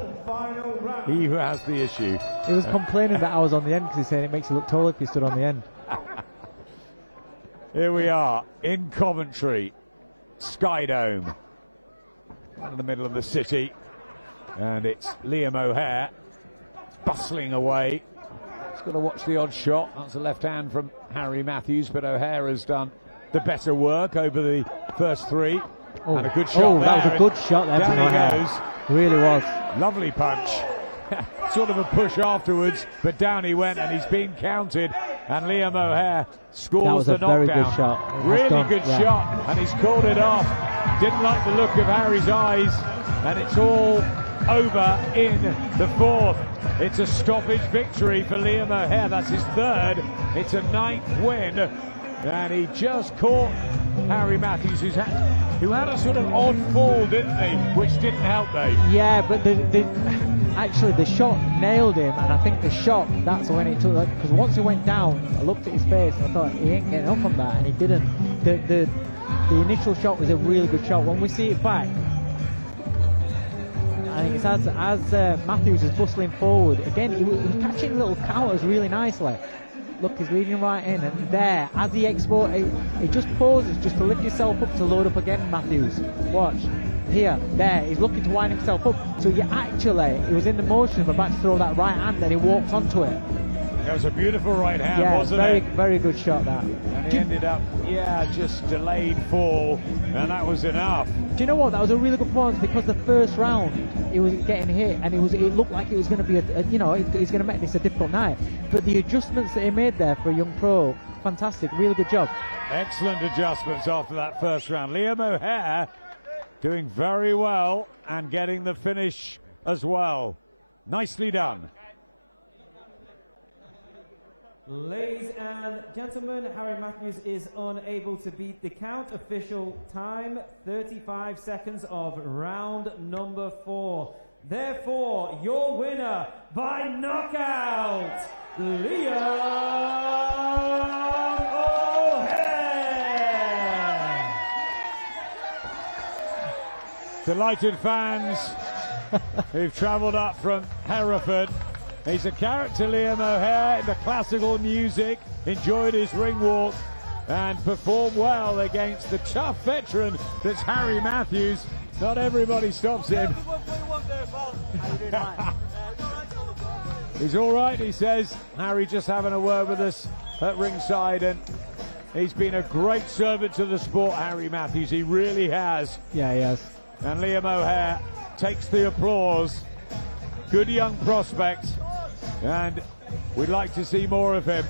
He who has the issue. He was complaining that I was on the end, because he's saying it makes you look taller if you stood on the end. Here we are in Coventry, Sky Dome, right in the middle of the city, and it's Liam O'Hare bustling away. He's got to watch the odd shot. That's a left hand from Harry Matthews, but O'Hare has done the better work over the first three. Oh, and a good shot there. That was a good shot there from O'Hare. Goes. Really was. Lovely punch. Sort of a push afterwards, but down he went, and he's been counted. And Liam O'Hare scores the knockdown. That was a very good shot. Really good shot, and he's called it off. Didn't like the look of Harry's eyes, and it's all over in the fourth. It's a stoppage victory for Liam O'Hare. That's his third. It's a 9th win, and he just caught Harry Matthews, who had a sort of odd fall, didn't he? Which didn't help, Dave. Yeah, but actually the shot nailed him, and I think the shot, that's when it took, because once he went down, I looked at his face and I thought he ain't getting up on that, and he didn't. The initial shot was a really good shot. When we see it back, I think it's as Matthews is bustling forward again, he was catching little counters really nicely. Look, he's leading right in, and there, as he he just pauses just to lift himself up to load up again, Matthews. Watch. Here, there, he's looking to wind himself up. So he was in the motion of about to throw that right hand, and he walked onto it. That was a beautiful right hand, wasn't it? Very good shot, that. And he ended up, just delayed fall, and that was enough. Do you know what? That was a really good performance, because the first round he was getting hit, and it looked like it was going to be he's going to make this a difficult night. But the adjustments that he made there for a young pro, fantastic, really good job. Excellent adjustments after that first round. Liam O'Hare doing very well and getting the finish as well. Nicely done. Ladies and gentlemen, Harry Matthews is unable to beat the count. Official time, 35 seconds of round number 4. Therefore, your winner by knockout, Liam O'Hare. Delighted fans who've travelled up from Hereford. He's a character, Liam O'Hare, in the classical music, enjoyed his ring walk and performed well against the tough veteran that's Harry Matthews. Not everybody stops him. He's all right, he says. Harry just having a word with us at ringside, and he's been a great servant to the sport, Harry Matthews. He really has. Yeah, he has. And Liam O'Hare takes the applause. Good young prospect, and we'd like to see more of him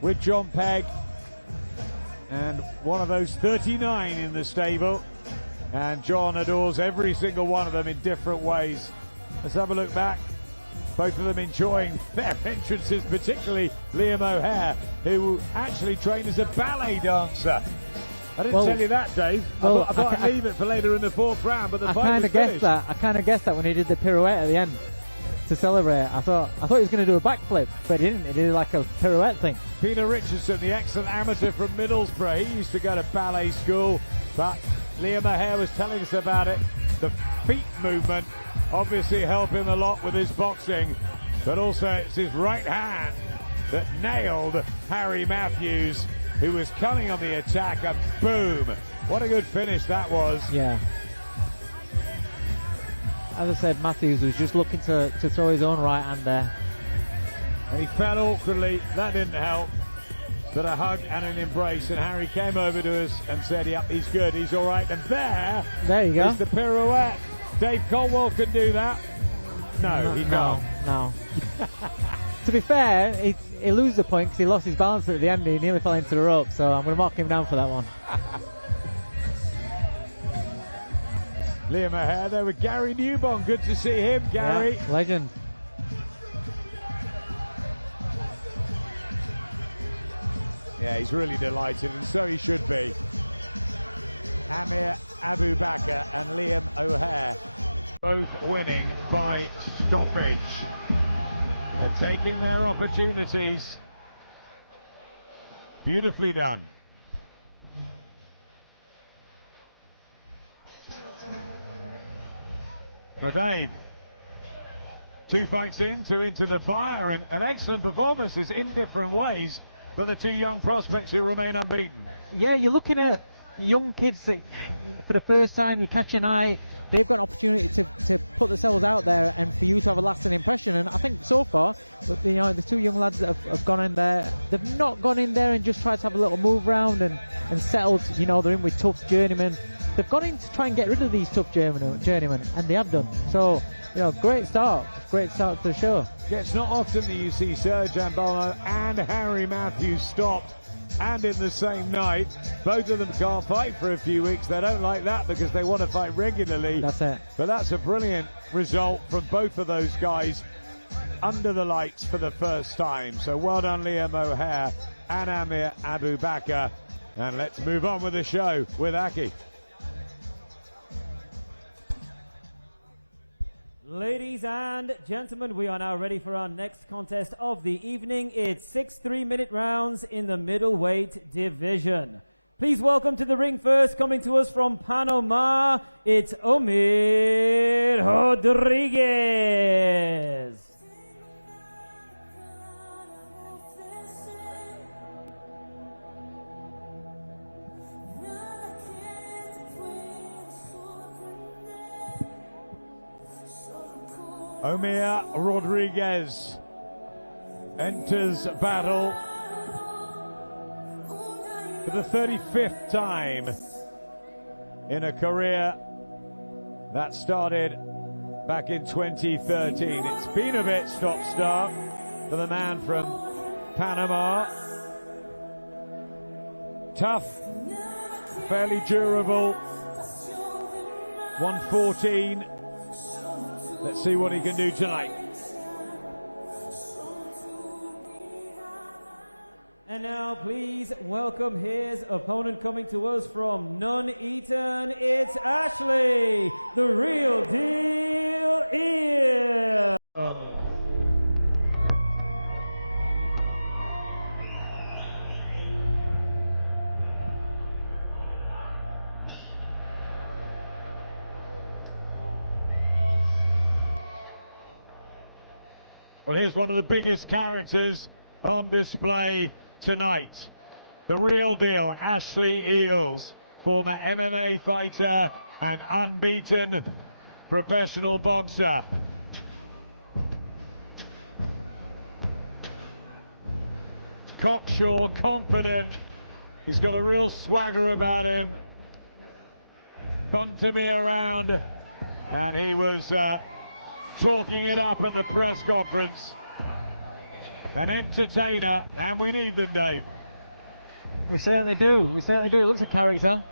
with John Pegg, and one of those 39 in the stable, and John adores every single one of them in different ways. Let's have a look back. Both of them enjoying their entrances, particularly Liam O'Hare, who actually trained as a ballet dancer. I didn't tell you that, Dave. Well, I thought I'd leave it for later in the fourth round, but the fight was finished. I kind of guessed that when he did the pirouette at the end to celebrate. I thought he was going to do a backflip, but he didn't. He did like a pirouette thing. Peter Richardson, the excellent amateur from Middlesbrough, he used to go to ballet school, but Liam O'Hare was telling us about it. The feet movement obviously helped him a lot with his boxing, but also it's his right hand that nailed Harry Matthews, who was coming on the attack, and boom, what a good finish that was. Yeah. As I said, Matthews was just looking to throw his own right hand there. And he fell awkwardly, that didn't help, but a hug and an embrace, and Harry came over to us and said, yep, he's good, he's all right, and there you go. is the pirouette. Dave Colwell can do that. No, he can't. No. To be fair, he loses the point because he lost his balance at the end. He nearly fell into the rope, so I'm going to mark him down for that one. Liam O'Hare there with Gary Newbon. Good to see him, Gary. Yeah, legend. Yeah, he's really delighted, and so he should be. Amir Abu Bakr and Liam O'Hare both winning by stoppage. They're taking their opportunities. Beautifully done. So Dave, 2 fights in, 2 into the fire, and excellent performances in different ways for the two young prospects who remain unbeaten. Yeah, you're looking at young kids that, for the first time, you catch an eye. They've got an opportunity to put themselves out there and for you to have a lasting impression. And I think so far, the two young lads that have gone in there, they've not gone in there and just tried to have a little move round and settled. They're in with tough journeymen. They've gone in to try and get rid of these tough journeymen, and they have done. So, great start to the show. Yeah, it's not often that you see Serge Ambomo and Harry Matthews stopped and in the same night. Both of them can't fight for a few weeks. They don't like that because they want to fight regularly. That's it. But that's a brilliant result from both of those guys under the lights for the first time. So well done, Liam O'Hare and Amir Abu Bakr. And let's move on with the show with Aki. Ladies and gentlemen, we are now ready for our next contest of the evening. It's 6 3-minute rounds in the middleweight division. Please welcome to the ring first, coming to us from Panama, it's Omir Rodriguez. Omir Rodriguez enters battle for the 35th time in a career that started back in 2013. It's been a bit stop-start for the man from Panama. Tough, fairly durable, 114. Let's see what he can do tonight. And now please welcome his opponent, coming to us from Nuneaton. It's Ashley, the real deal here. Well, here's one of the biggest characters on display tonight. The real deal, Ashley Eels, former MMA fighter and unbeaten professional boxer. Cocksure, confident. He's got a real swagger about him. Come to me around, and he was talking it up at the press conference. An entertainer, and we need them, Dave. We certainly do. We certainly do. It looks a character.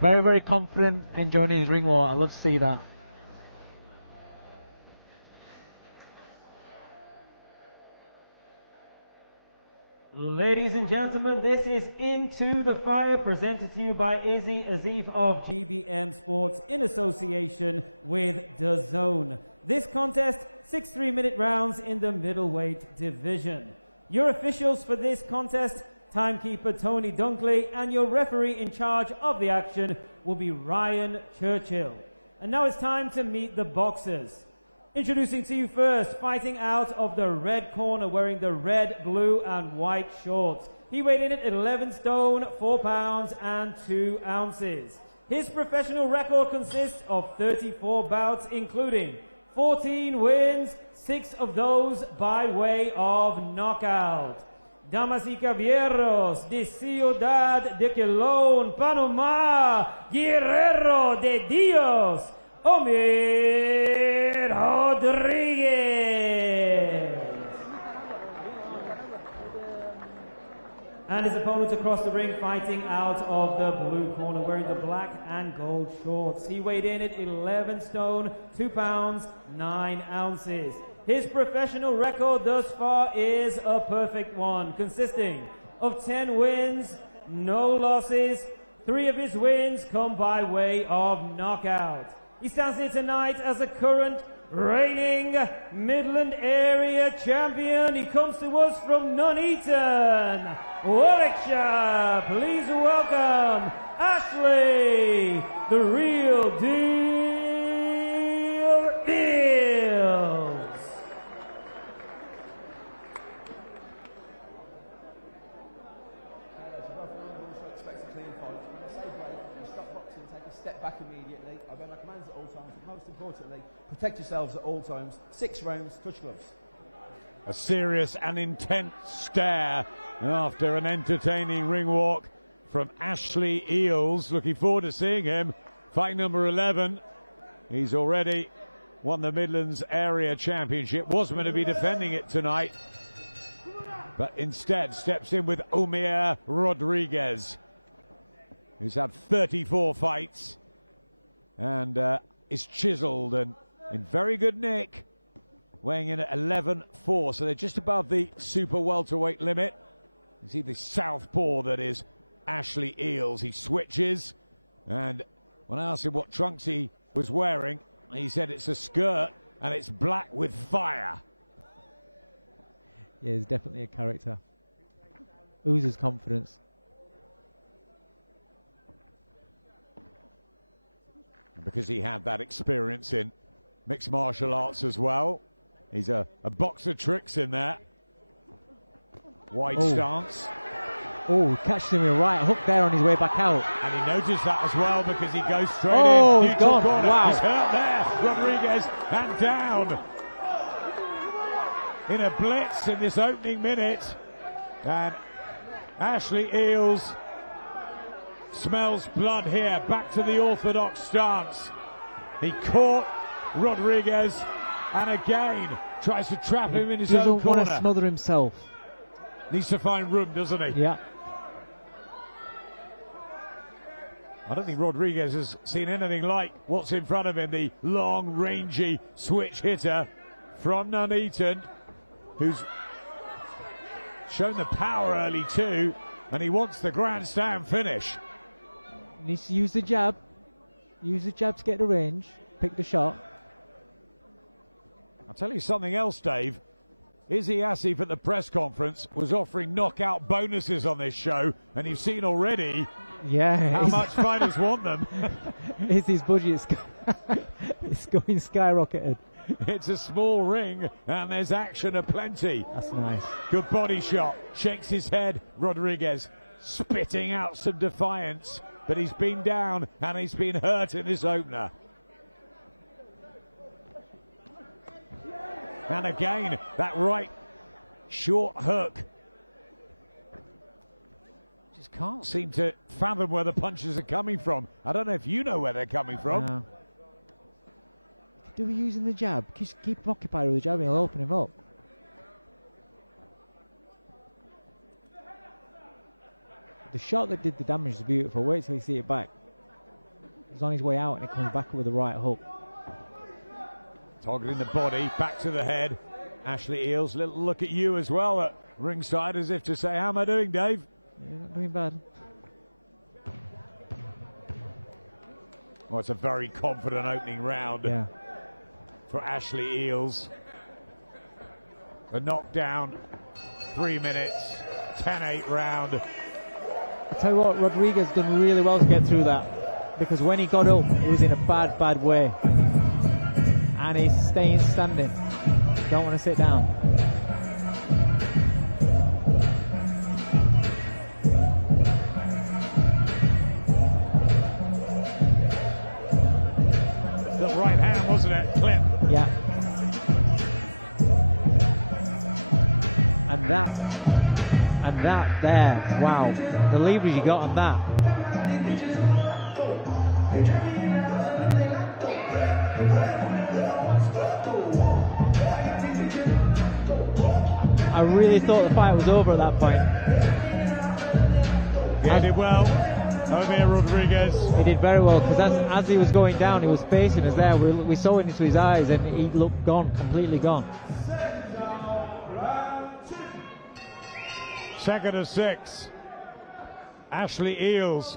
Very, very confident, enjoying his ring walk. I love to see that. Ladies and gentlemen, this is Into the Fire, presented to you by Izzy Azif of GBM Sports in association with DAZN. This contest, 6 3-minute rounds in the middleweight division. Your officials for this contest, timekeeper Tony Dunkley, and your referee in charge of the action will be Ryan Churchill. And now it's time to meet the boxers. Introducing to you first, fighting out of the red corner, wearing the red, blue and white shorts. He weighed in at 11 stone, 4 pounds and 2 ounces. His professional record consists of 34 bouts, including 14 wins, 6 of those by way of knockout. Damas y caballeros, de Ciudad de Colón, Panama, Guerrero de Dios, Omir Rodriguez. And his opponent across the ring, fighting out of the blue corner, wearing the black and gold shorts. He weighed in at 11 stone, 2 pounds, 9 ounces. His professional record thus far is a perfect one, consisting of 10 wins, no losses. 3 of his wins come by way of knockout. He stands here tonight as a current reigning Midland area champion. He comes to us from Nuneaton, Warwickshire. Please welcome Ashley, the real deal Eels. boxing and take a step back immediately. Obey my commands at all times, but most importantly, protect yourselves at all times. 6 rounds, touch gloves. A serious and intense stare after an entertaining ring walk from Ashley Eales. Looking forward to seeing him. Fight number 11. He's already won the Midlands Area Championship. Was meant to be defending it tonight, but instead steps in with Omier Rodriguez, who's had 34 fights and is chiseled and in very good nick, weighing in at 11-4, so they're just above the super welterweight limit. You see the southpaw that is Ashley Eales. He switches, and when I asked him what trunks he was wearing, he said it's a skirt and it's black with fire. Yeah, he's definitely a character. Oozes confidence. And because he had that experience in mixed martial arts as well, he's a box of tricks in there. Wide stance. Oh, catches him with a right hook there on his way back out. And he noticed that as well because he goes straight in. Neutral He's gone. corner. Wow. He's hurt there. Rodriguez and down. In a blitz in this opening minute. And Ashley Eales smells blood here. Back to the orthodox stance. He caught Rodriguez and again tries to trap him in his own corner. Doesn't want to smother himself. Needs to find room, doesn't he? Yeah. I don't think Rodriguez has seen anything like what's in front of him. The long, rangy switch hitter from Nuneaton, who's shown the power early too, and he wants the grandstand finish. Needs to use the jab. Use the jab to get the range. Pick the shot. I'll tell you something else, Dave. Izzy Asif at the press conference was offering knockout bonuses on this show, and you've seen already how much fighters want them. Izzy's budget it's going skyrocketed. It's a small ring, and there's action aplenty. That's nice. Good body shot. Shakes his head. Rodriguez spitting out some defiance, but he's been down and he's been hurt in this opener. And again, that right short hook. Just can't seem to fathom where the punches are coming from. I don't know if you know where they're coming from. No. Do we using the jab? Just keep him occupied with the jab and he'll open him up. The shot that did the damage is beautiful. Wait till you see it back. He's on his way out and he comes back with the right hook. Targeting the body, back to the head. Ashley Eales, little look at you as well at ringside, as if to say, how am I doing, Dave? You're not doing bad. Well, it's a very confident opening round for Ashley Eales. A knockdown, 3 minutes, 10-8 round. I tell you what, Rodriguez done really well to get through that, because when he got up, he was in a bad way. And he's staying standing. Don't want to sit down. The right hand, wasn't it? Clip. Yeah. And that there. Wow. The leverage you got on that. I really thought the fight was over at that point. Yeah, he did well. Omier Rodriguez. He did very well, because as he was going down, he was facing us there. We saw it into his eyes, and he looked gone, completely gone. Second of 6. Ashley Eales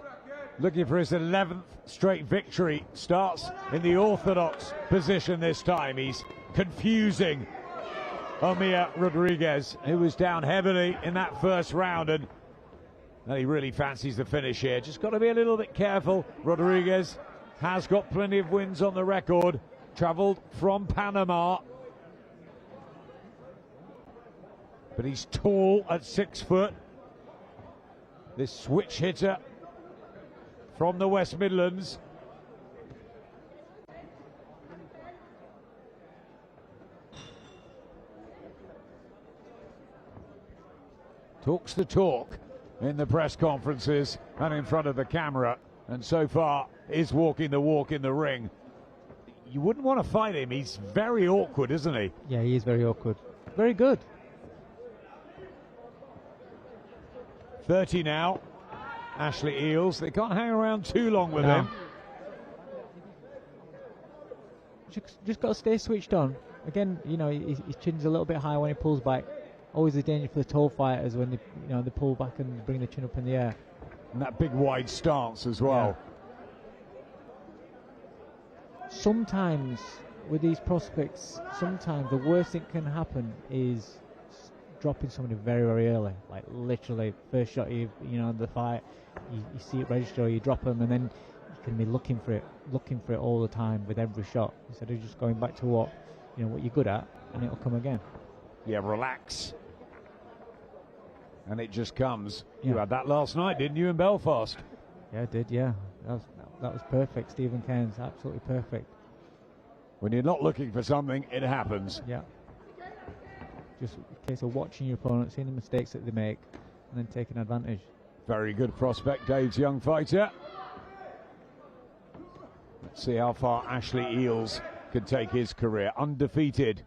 looking for his 11th straight victory. Starts in the orthodox position this time. He's confusing Omier Rodriguez, who was down heavily in that first round, and he really fancies the finish here. Just got to be a little bit careful. Rodriguez has got plenty of wins on the record. Travelled from Panama, but he's tall at 6 foot. This switch hitter from the West Midlands. Talks the talk in the press conferences and in front of the camera, and so far is walking the walk in the ring. You wouldn't want to fight him. He's very awkward, isn't he? Yeah, he is very awkward. Very good. 30 now. Ashley Eels. They can't hang around too long with him. Just got to stay switched on. Again, you know, his chin's a little bit high when he pulls back. Always a danger for the tall fighters when they, you know, they pull back and bring the chin up in the air. And that big wide stance as well. Yeah. Sometimes with these prospects, sometimes the worst thing can happen is dropping somebody very, very early. Like literally, first shot you know the fight, you see it register, or you drop them, and then you can be looking for it all the time with every shot instead of just going back to what you're good at, and it'll come again. Yeah, relax. And it just comes. Yeah. You had that last night, didn't you, in Belfast? Yeah, I did, yeah. That was perfect. Stephen Cairns, absolutely perfect. When you're not looking for something, it happens. Yeah. Just a case of watching your opponent, seeing the mistakes that they make, and then taking advantage. Very good prospect, Dave's young fighter. Let's see how far Ashley Eels can take his career. Undefeated.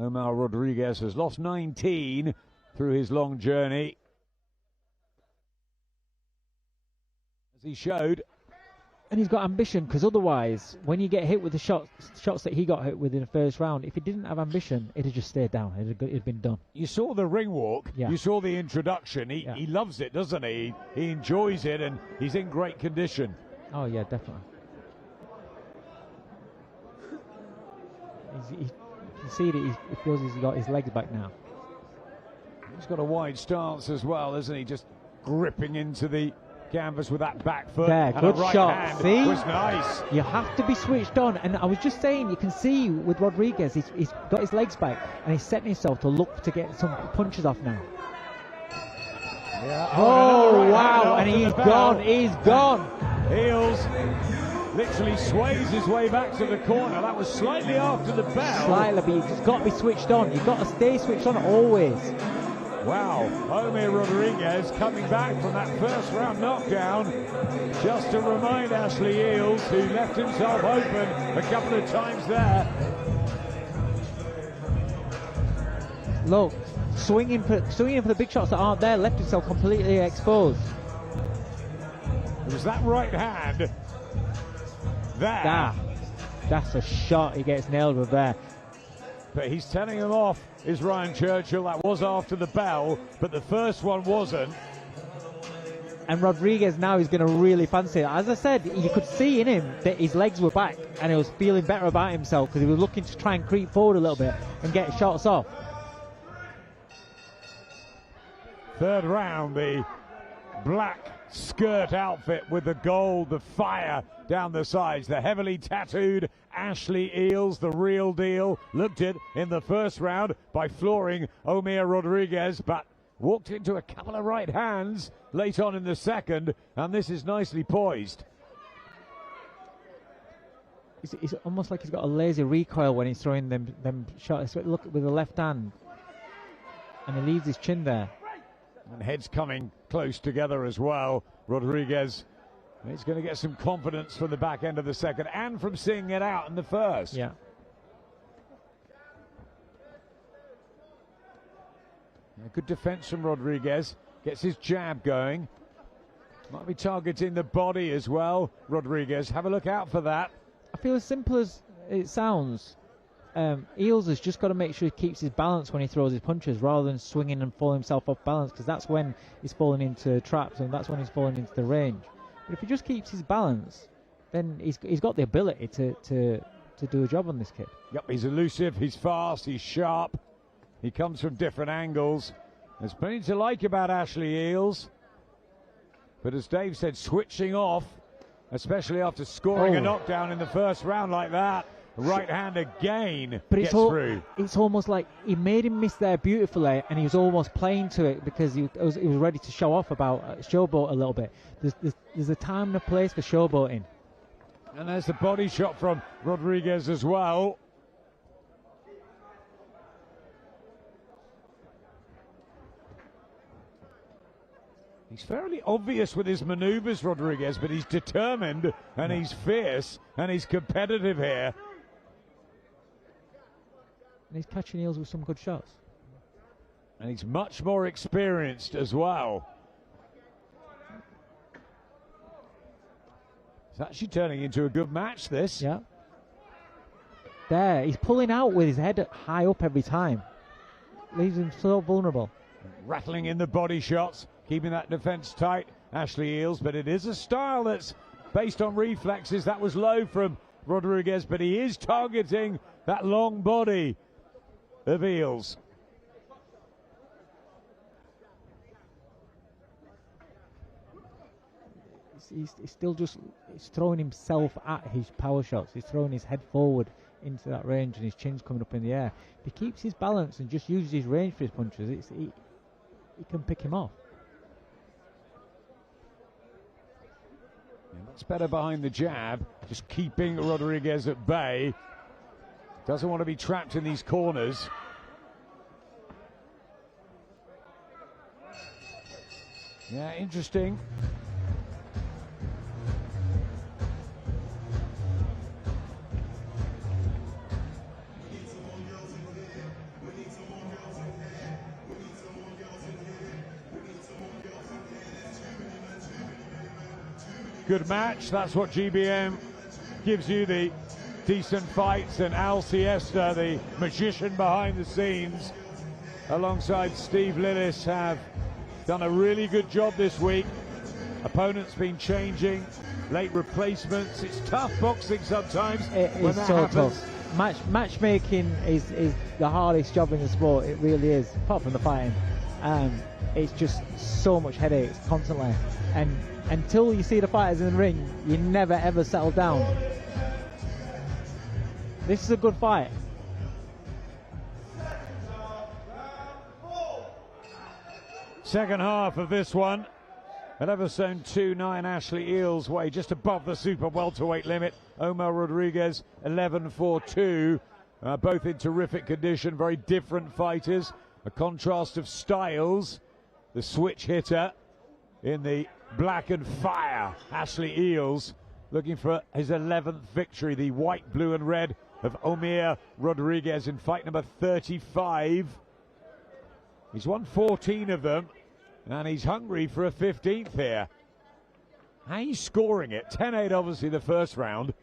Omar Rodriguez has lost 19 through his long journey, as he showed. And he's got ambition, because otherwise, when you get hit with the shots that he got hit with in the first round, if he didn't have ambition, it'd have just stayed down. It'd been done. You saw the ring walk. Yeah. You saw the introduction. He loves it, doesn't he? He enjoys it, and he's in great condition. Oh, yeah, definitely. You can see that he feels he's got his legs back now. He's got a wide stance as well, isn't he? Just gripping into the canvas with that back foot. There, and good right shot. Hand See? Was nice. You have to be switched on. And I was just saying, you can see with Rodriguez, he's got his legs back and he's setting himself to look to get some punches off now. Yeah. Oh, wow. And he's gone. He's gone. Eels literally sways his way back to the corner. That was slightly after the bell. Slightly, but you've just got to be switched on. You've got to stay switched on always. Wow, Omar Rodriguez coming back from that first round knockdown, just to remind Ashley Eels, who left himself open a couple of times there. Look, swinging for the big shots that aren't there, left himself completely exposed. It was that right hand there. That's a shot he gets nailed with there. But he's telling him off, is Ryan Churchill. That was after the bell, but the first one wasn't. And Rodriguez now is going to really fancy it. As I said, you could see in him that his legs were back and he was feeling better about himself because he was looking to try and creep forward a little bit and get shots off. Third round, the black skirt outfit with the gold, the fire down the sides, the heavily tattooed Ashley Eels, the real deal. Looked it in the first round by flooring Omar Rodriguez, but walked into a couple of right hands late on in the second, and this is nicely poised. It's almost like he's got a lazy recoil when he's throwing them shots. Look with the left hand, and he leaves his chin there. And heads coming close together as well. Rodriguez, he's going to get some confidence from the back end of the second and from seeing it out in the first. Yeah. Good defense from Rodriguez. Gets his jab going. Might be targeting the body as well. Rodriguez, have a look out for that. I feel as simple as it sounds, Eels has just got to make sure he keeps his balance when he throws his punches rather than swinging and falling himself off balance, because that's when he's falling into traps and that's when he's falling into the range. But if he just keeps his balance, then he's got the ability to do a job on this kid. Yep, he's elusive, he's fast, he's sharp. He comes from different angles. There's plenty to like about Ashley Eels. But as Dave said, switching off, especially after scoring a knockdown in the first round like that, right hand again but gets through. It's almost like he made him miss there beautifully, and he was almost playing to it because he was ready to show off about showboat a little bit. There's a time and a place for showboating. And there's the body shot from Rodriguez as well. He's fairly obvious with his maneuvers, Rodriguez, but he's determined and he's fierce and he's competitive here. And he's catching heels with some good shots. And he's much more experienced as well. It's actually turning into a good match, this. Yeah. There, he's pulling out with his head high up every time. Leaves him so vulnerable. Rattling in the body shots, keeping that defense tight, Ashley Eels, but it is a style that's based on reflexes. That was low from Rodriguez, but he is targeting that long body of Eels. He's still just throwing himself at his power shots. He's throwing his head forward into that range and his chin's coming up in the air. If he keeps his balance and just uses his range for his punches, he can pick him off. And that's better behind the jab, just keeping Rodriguez at bay. Doesn't want to be trapped in these corners. Yeah, interesting. Good match. That's what GBM gives you, the decent fights. And Al Siesta, the magician behind the scenes, alongside Steve Lillis, have done a really good job this week. Opponents been changing, late replacements. It's tough boxing sometimes. It is so tough. Matchmaking is the hardest job in the sport. It really is, apart from the fighting. It's just so much headaches constantly. And until you see the fighters in the ring, you never ever settle down. This is a good fight. Second half of this one. At Everstone 2-9, Ashley Eels way just above the super welterweight limit. Omar Rodriguez 11-4-2. Both in terrific condition, very different fighters. A contrast of styles. The switch hitter in the black and fire, Ashley Eels, looking for his 11th victory. The white, blue and red of Omar Rodriguez in fight number 35. He's won 14 of them, and he's hungry for a 15th here. How are you scoring it? 10-8 obviously the first round.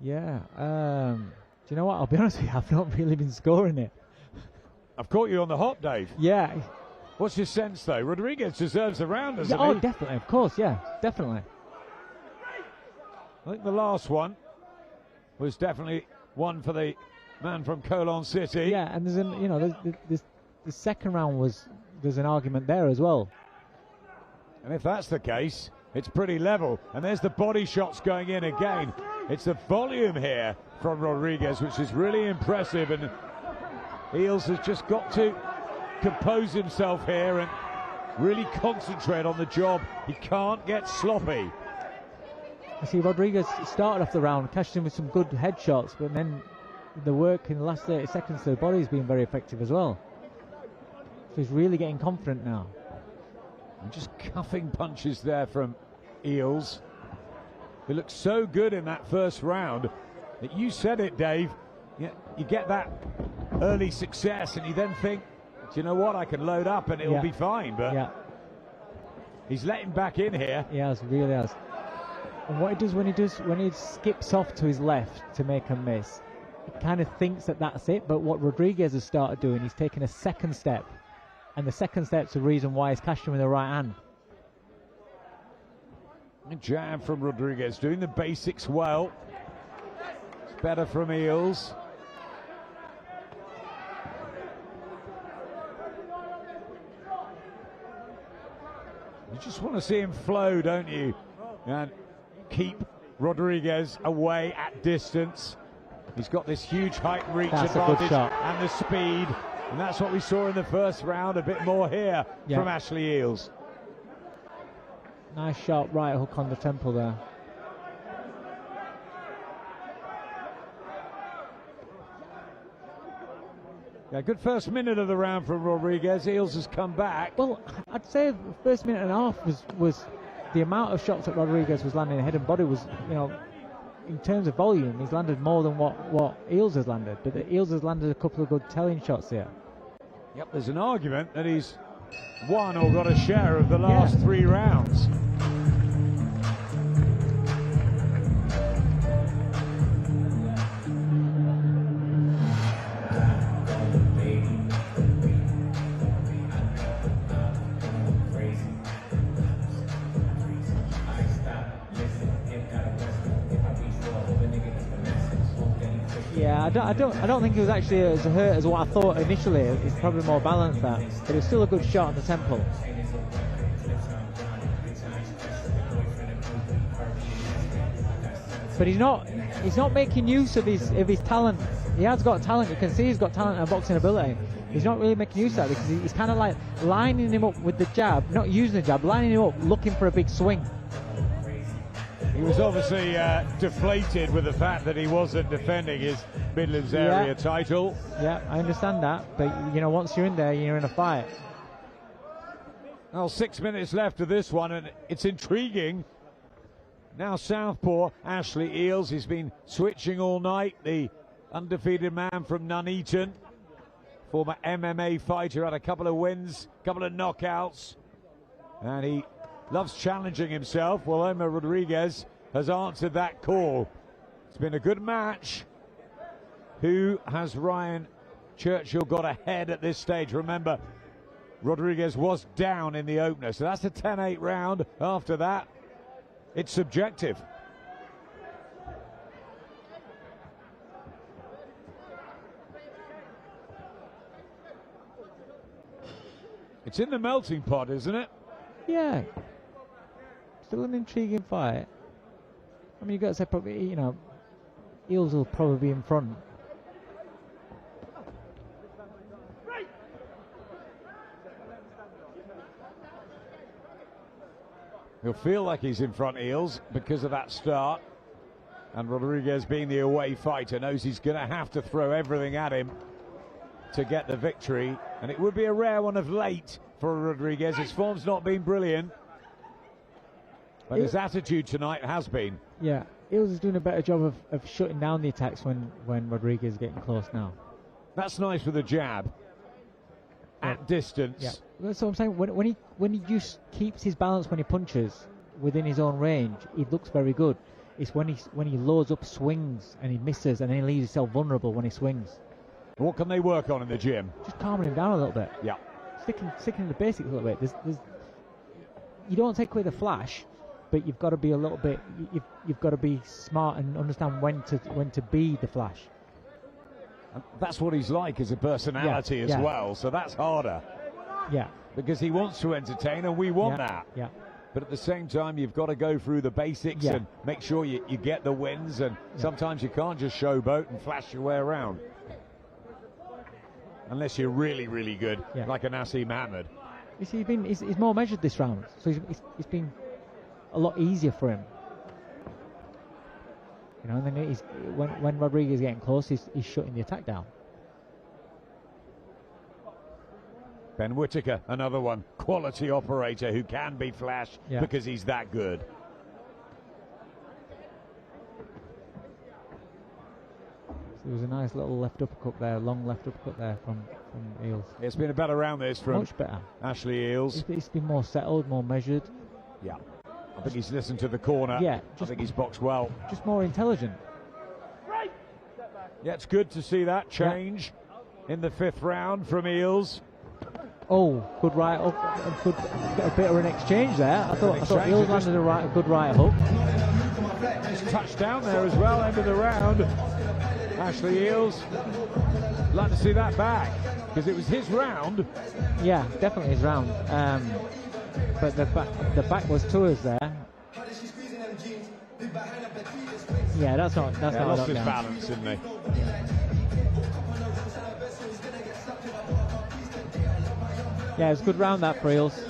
Yeah, do you know what? I'll be honest with you, I've not really been scoring it. I've caught you on the hop, Dave. Yeah. What's your sense, though? Rodriguez deserves a round, doesn't he? Oh, he? definitely, of course, yeah, definitely. I think the last one was definitely one for the man from Colon City. Yeah, and there's the second round there's an argument there as well. And if that's the case, it's pretty level. And there's the body shots going in again. It's the volume here from Rodriguez, which is really impressive. And Eels has just got to compose himself here and really concentrate on the job. He can't get sloppy. I see Rodriguez started off the round, cashed in with some good headshots, but then the work in the last 30 seconds to the body has been very effective as well. So he's really getting confident now. And just cuffing punches there from Eels. He looked so good in that first round that you said it, Dave. You get that early success and you then think, do you know what, I can load up and it'll be fine. But he's letting back in here. He has, really has. And what he does when he skips off to his left to make a miss, he kind of thinks that that's it. But what Rodriguez has started doing, he's taking a second step. And the second step's the reason why he's cashed him with the right hand. A jab from Rodriguez, doing the basics well. It's better from Eels. You just want to see him flow, don't you? And keep Rodriguez away at distance. He's got this huge height and reach That's a good advantage shot. and the speed. And that's what we saw in the first round. A bit more here from Ashley Eales. Nice shot, right hook on the temple there. Yeah, good first minute of the round from Rodriguez. Eales has come back. Well, I'd say the first minute and a half was the amount of shots that Rodriguez was landing head and body was, you know, in terms of volume, he's landed more than what Eales has landed. But Eales has landed a couple of good telling shots here. Yep, there's an argument that he's won or got a share of the last 3 rounds. Yeah, I don't think it was actually as hurt as what I thought initially. It's probably more balanced that, but it was still a good shot on the temple. But he's not making use of his talent. He has got talent. You can see he's got talent and boxing ability. He's not really making use of that because he's kind of like lining him up with the jab, not using the jab, lining him up, looking for a big swing. He was obviously deflated with the fact that he wasn't defending his Midlands area title. Yeah, I understand that, but you know, once you're in there, you're in a fight. Well, 6 minutes left of this one, and it's intriguing. Now southpaw Ashley Eales, he's been switching all night. The undefeated man from Nuneaton, former MMA fighter, had a couple of wins, couple of knockouts, and he loves challenging himself. Well, Omar Rodriguez has answered that call. It's been a good match. Who has Ryan Churchill got ahead at this stage? Remember, Rodriguez was down in the opener, so that's a 10-8 round. After that, it's subjective. It's in the melting pot, isn't it? Yeah. Still an intriguing fight. I mean, you've got to say, probably, you know, Eales will probably be in front. He'll feel like he's in front, Eales, because of that start. And Rodriguez, being the away fighter, knows he's going to have to throw everything at him to get the victory. And it would be a rare one of late for Rodriguez. His form's not been brilliant, but his attitude tonight has been. Yeah, Eales is doing a better job of shutting down the attacks when Rodriguez is getting close now. That's nice with the jab at distance. Yeah, that's what I'm saying. When he just keeps his balance when he punches within his own range, he looks very good. It's when he loads up swings and he misses and then he leaves himself vulnerable when he swings. What can they work on in the gym? Just calming him down a little bit. Yeah. Sticking to the basics a little bit. There's you don't take away the flash, but you've got to be a little bit. You've got to be smart and understand when to be the flash. And that's what he's like as a personality as well. So that's harder. Yeah. Because he wants to entertain, and we want that. Yeah. But at the same time, you've got to go through the basics and make sure you get the wins. And sometimes you can't just showboat and flash your way around. Unless you're really, really good, like a Nassim Ahmed. You see, he's more measured this round, so it's been a lot easier for him. You know, and then when Rodriguez is getting close, he's shutting the attack down. Ben Whittaker, another one, quality operator who can be flash because he's that good. There was a nice little left uppercut there, long left uppercut there from Eales. It's been a better round this from much better. Ashley Eales. It's been more settled, more measured. Yeah, I think he's listened to the corner. Yeah, I think he's boxed well. Just more intelligent. Yeah, it's good to see that change in the 5th round from Eales. Oh, good right hook. A bit of an exchange there. I thought Eales landed a good right hook. Just touched down there as well, end of the round. Ashley Eales, like to see that back because it was his round. Yeah, definitely his round. But the back was to us there. Yeah, that's not lost a his knockdown. balance, didn't he? Yeah, it's a good round that for Eels.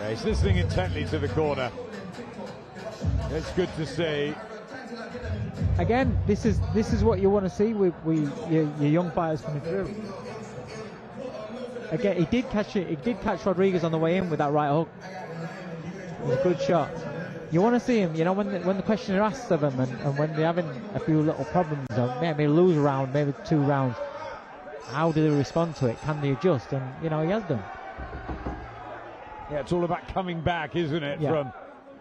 Yeah, he's listening intently to the corner. It's good to see. Again, this is what you want to see with your young fighters coming through. Again, he did catch it. He did catch Rodriguez on the way in with that right hook. It was a good shot. You want to see him, you know, when the questioner asks of him and when they're having a few little problems, or maybe lose a round, maybe 2 rounds. How do they respond to it? Can they adjust? And you know, he has done. Yeah, it's all about coming back, isn't it, Yeah. from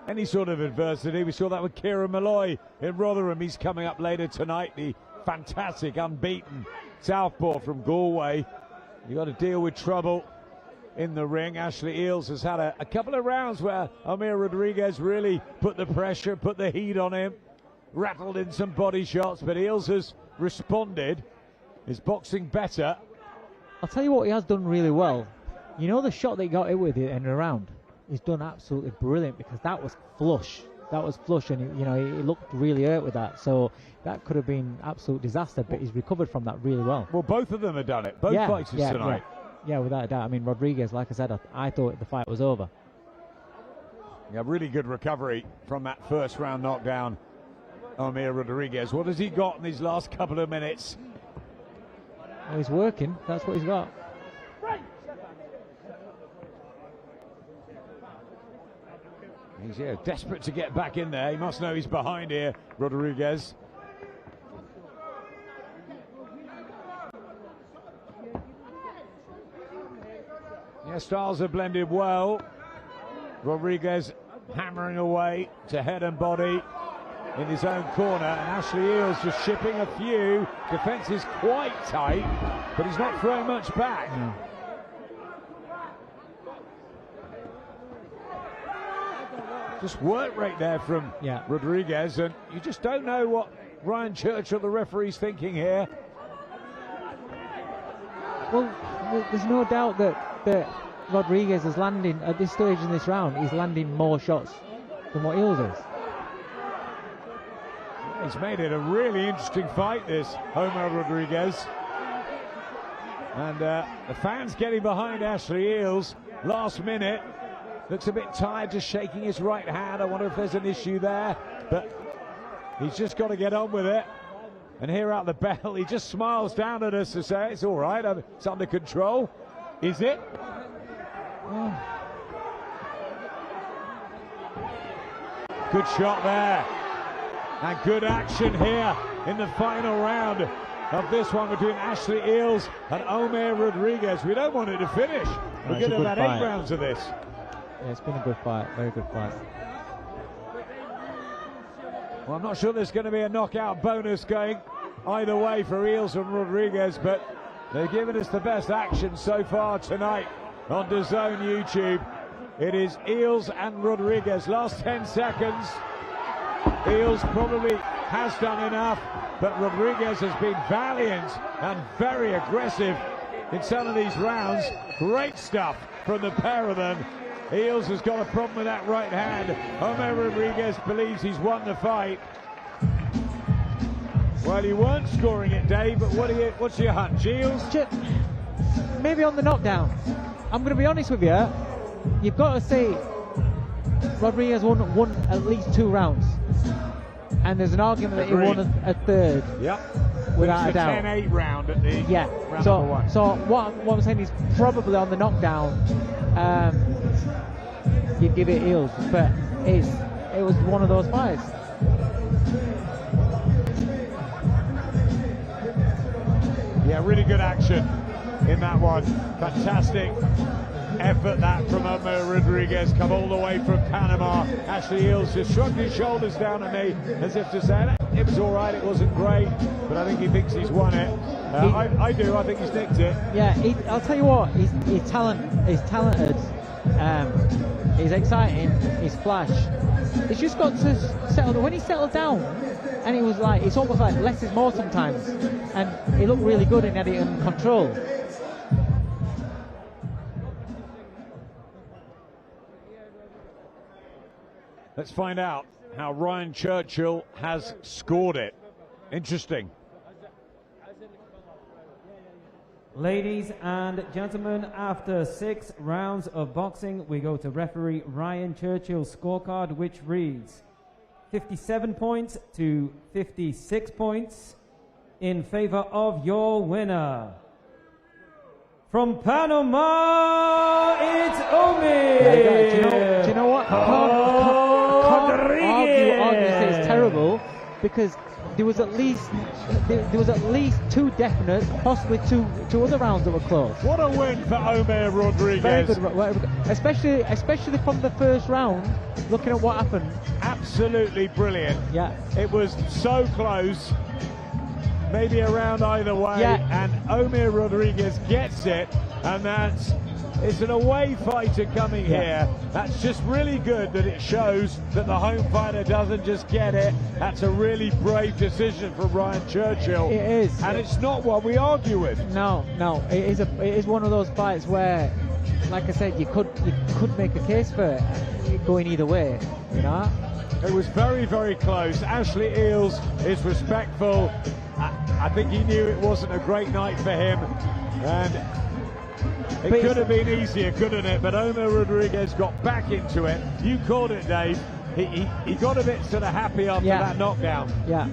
any sort of adversity. We saw that with Kieran Malloy in Rotherham. He's coming up later tonight, the fantastic, unbeaten southpaw from Galway. You got to deal with trouble in the ring. Ashley Eels has had a couple of rounds where Omer Rodriguez really put the pressure, put the heat on him, rattled in some body shots, but Eels has responded. Is boxing better? I'll tell you what he has done really well. You know the shot that he got hit with in the round? He's done absolutely brilliant because that was flush. That was flush, and he looked really hurt with that. So that could have been absolute disaster, but he's recovered from that really well. Well, both of them have done it. Both fighters tonight. Yeah, without a doubt. I mean, Rodriguez, like I said, I thought the fight was over. Yeah, really good recovery from that first round knockdown. Omer Rodriguez. What has he got in these last couple of minutes? Well, he's working. That's what he's got. He's desperate to get back in there. He must know he's behind here, Rodriguez. Yeah, styles have blended well. Rodriguez hammering away to head and body in his own corner, and Ashley Eels just shipping a few. Defence is quite tight, but he's not throwing much back. No. Just work rate there from Rodriguez, and you just don't know what Ryan Churchill, the referee's, thinking here. Well, there's no doubt that Rodriguez is landing, at this stage in this round, he's landing more shots than what Eels is. He's made it a really interesting fight, this Omer Rodriguez. And the fans getting behind Ashley Eels last minute. Looks a bit tired, just shaking his right hand. I wonder if there's an issue there, but he's just got to get on with it and hear out the bell. He just smiles down at us to say it's all right, it's under control. Is it? Good shot there, and good action here in the final round of this one between Ashley Eels and Omer Rodriguez. We don't want it to finish. We're going to have had 8 rounds of this. Yeah, it's been a good fight, very good fight. Well, I'm not sure there's going to be a knockout bonus going either way for Eels and Rodriguez, but they've given us the best action so far tonight on DAZN YouTube. It is Eels and Rodriguez. Last 10 seconds. Eels probably has done enough, but Rodriguez has been valiant and very aggressive in some of these rounds. Great stuff from the pair of them. Eels has got a problem with that right hand. Omer Rodriguez believes he's won the fight. Well, he weren't scoring it, Dave, but what's your hunch, Eels? Maybe on the knockdown. I'm going to be honest with you. You've got to say Rodriguez won at least 2 rounds. And there's an argument that he won a third. Yep. Without a doubt. 10-8 round at the round so, number 1. So what I'm saying is probably on the knockdown, you'd give it Eels, but it was one of those fights. Yeah, really good action in that one. Fantastic effort that from Omer Rodriguez, come all the way from Panama. Ashley Eels just shrugged his shoulders down at me as if to say it was all right, it wasn't great, but I think he thinks he's won it. I do, I think he's nicked it. Yeah, I'll tell you what, he's talented, he's exciting, he's flash. He's just got to settle. When he settled down, and he was like, it's almost like less is more sometimes, and he looked really good and had it under control. Let's find out how Ryan Churchill has scored it. Interesting. Ladies and gentlemen, after 6 rounds of boxing, we go to referee Ryan Churchill's scorecard, which reads 57 points to 56 points in favor of your winner. From Panama, it's Omi! Do you know what? Can't argue say it's terrible, because there was at least 2 definite, possibly two other rounds that were close. What a win for Omer Rodriguez. Very good, especially from the first round, looking at what happened. Absolutely brilliant. Yeah. It was so close, maybe a round either way, and Omer Rodriguez gets it, and it's an away fighter coming here. That's just really good, that it shows that the home fighter doesn't just get it. That's a really brave decision from Ryan Churchill. It is. And it's not what we argue with. No, it is one of those fights where, like I said, you could make a case for it going either way, you know? It was very, very close. Ashley Eales is respectful. I think he knew it wasn't a great night for him, and it could have been easier, couldn't it? But Omer Rodriguez got back into it. You called it, Dave. He got a bit sort of happy after that knockdown. Yeah.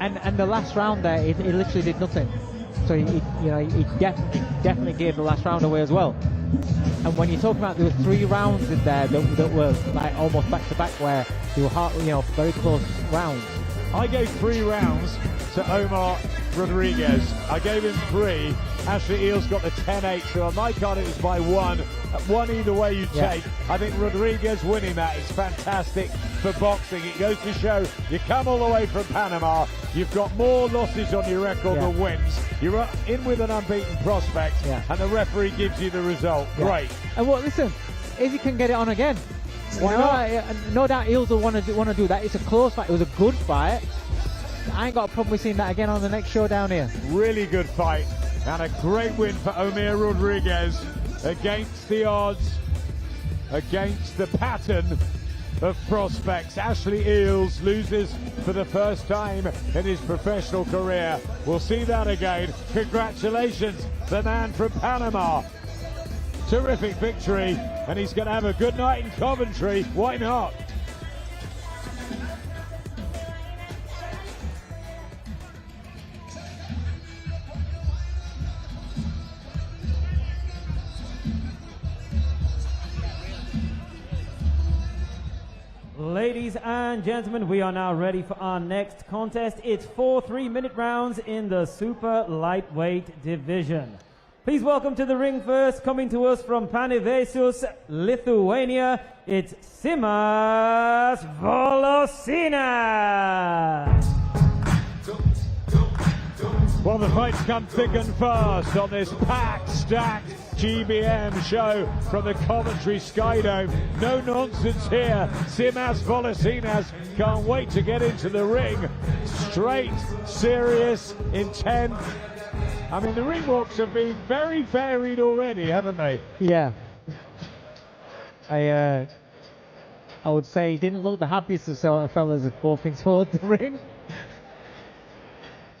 And the last round there, he literally did nothing. So he definitely gave the last round away as well. And when you talk about, there were 3 rounds in there that were like almost back to back, where they were very close rounds. I gave 3 rounds to Omar Rodriguez. I gave him 3. Ashley Eales got the 10-8, so on my card it was by 1. 1 either way you take. I think Rodriguez winning that is fantastic for boxing. It goes to show you come all the way from Panama, you've got more losses on your record than wins. You're in with an unbeaten prospect, and the referee gives you the result. Great. And listen, Izzy can get it on again. Why not? No doubt Eales will want to do that. It's a close fight. It was a good fight. I ain't got a problem with seeing that again on the next show down here. Really good fight, and a great win for Omer Rodriguez against the odds, against the pattern of prospects. Ashley Eales loses for the first time in his professional career. We'll see that again. Congratulations, the man from Panama. Terrific victory, and he's going to have a good night in Coventry. Why not? Ladies and gentlemen, we are now ready for our next contest. It's 4 3-minute rounds in the super lightweight division. Please welcome to the ring first, coming to us from Panevėžys, Lithuania, it's Simas Volosinas. Well, the fights come thick and fast on this packed, stacked GBM show from the Coventry Skydome. No nonsense here. Simas Volosinas can't wait to get into the ring. Straight, serious, intense. I mean, the ring walks have been very varied already, haven't they? Yeah. I would say he didn't look the happiest of fellas walking towards the ring.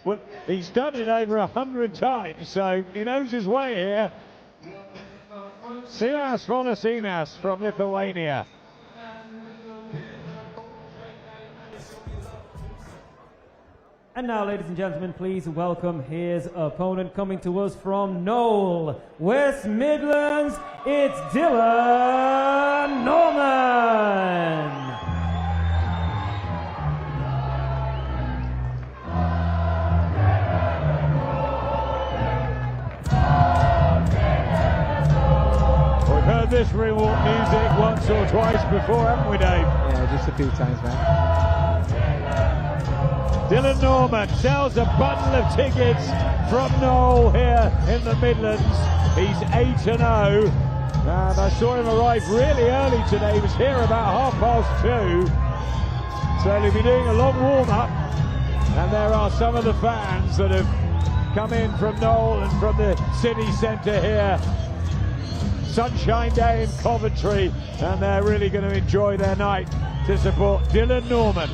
Well, he's done it over 100 times, so he knows his way here. Simas Volosinas from Lithuania. And now, ladies and gentlemen, please welcome his opponent, coming to us from Knoll, West Midlands, it's Dylan Norman. We've heard this ring walk music once or twice before, haven't we, Dave? Yeah, just a few times, man. Dylan Norman sells a bundle of tickets from Knoll here in the Midlands. He's 8-0, and I saw him arrive really early today. He was here about 2:30, so he'll be doing a long warm-up, and there are some of the fans that have come in from Knoll and from the city centre here. Sunshine day in Coventry, and they're really going to enjoy their night. to support Dylan Norman.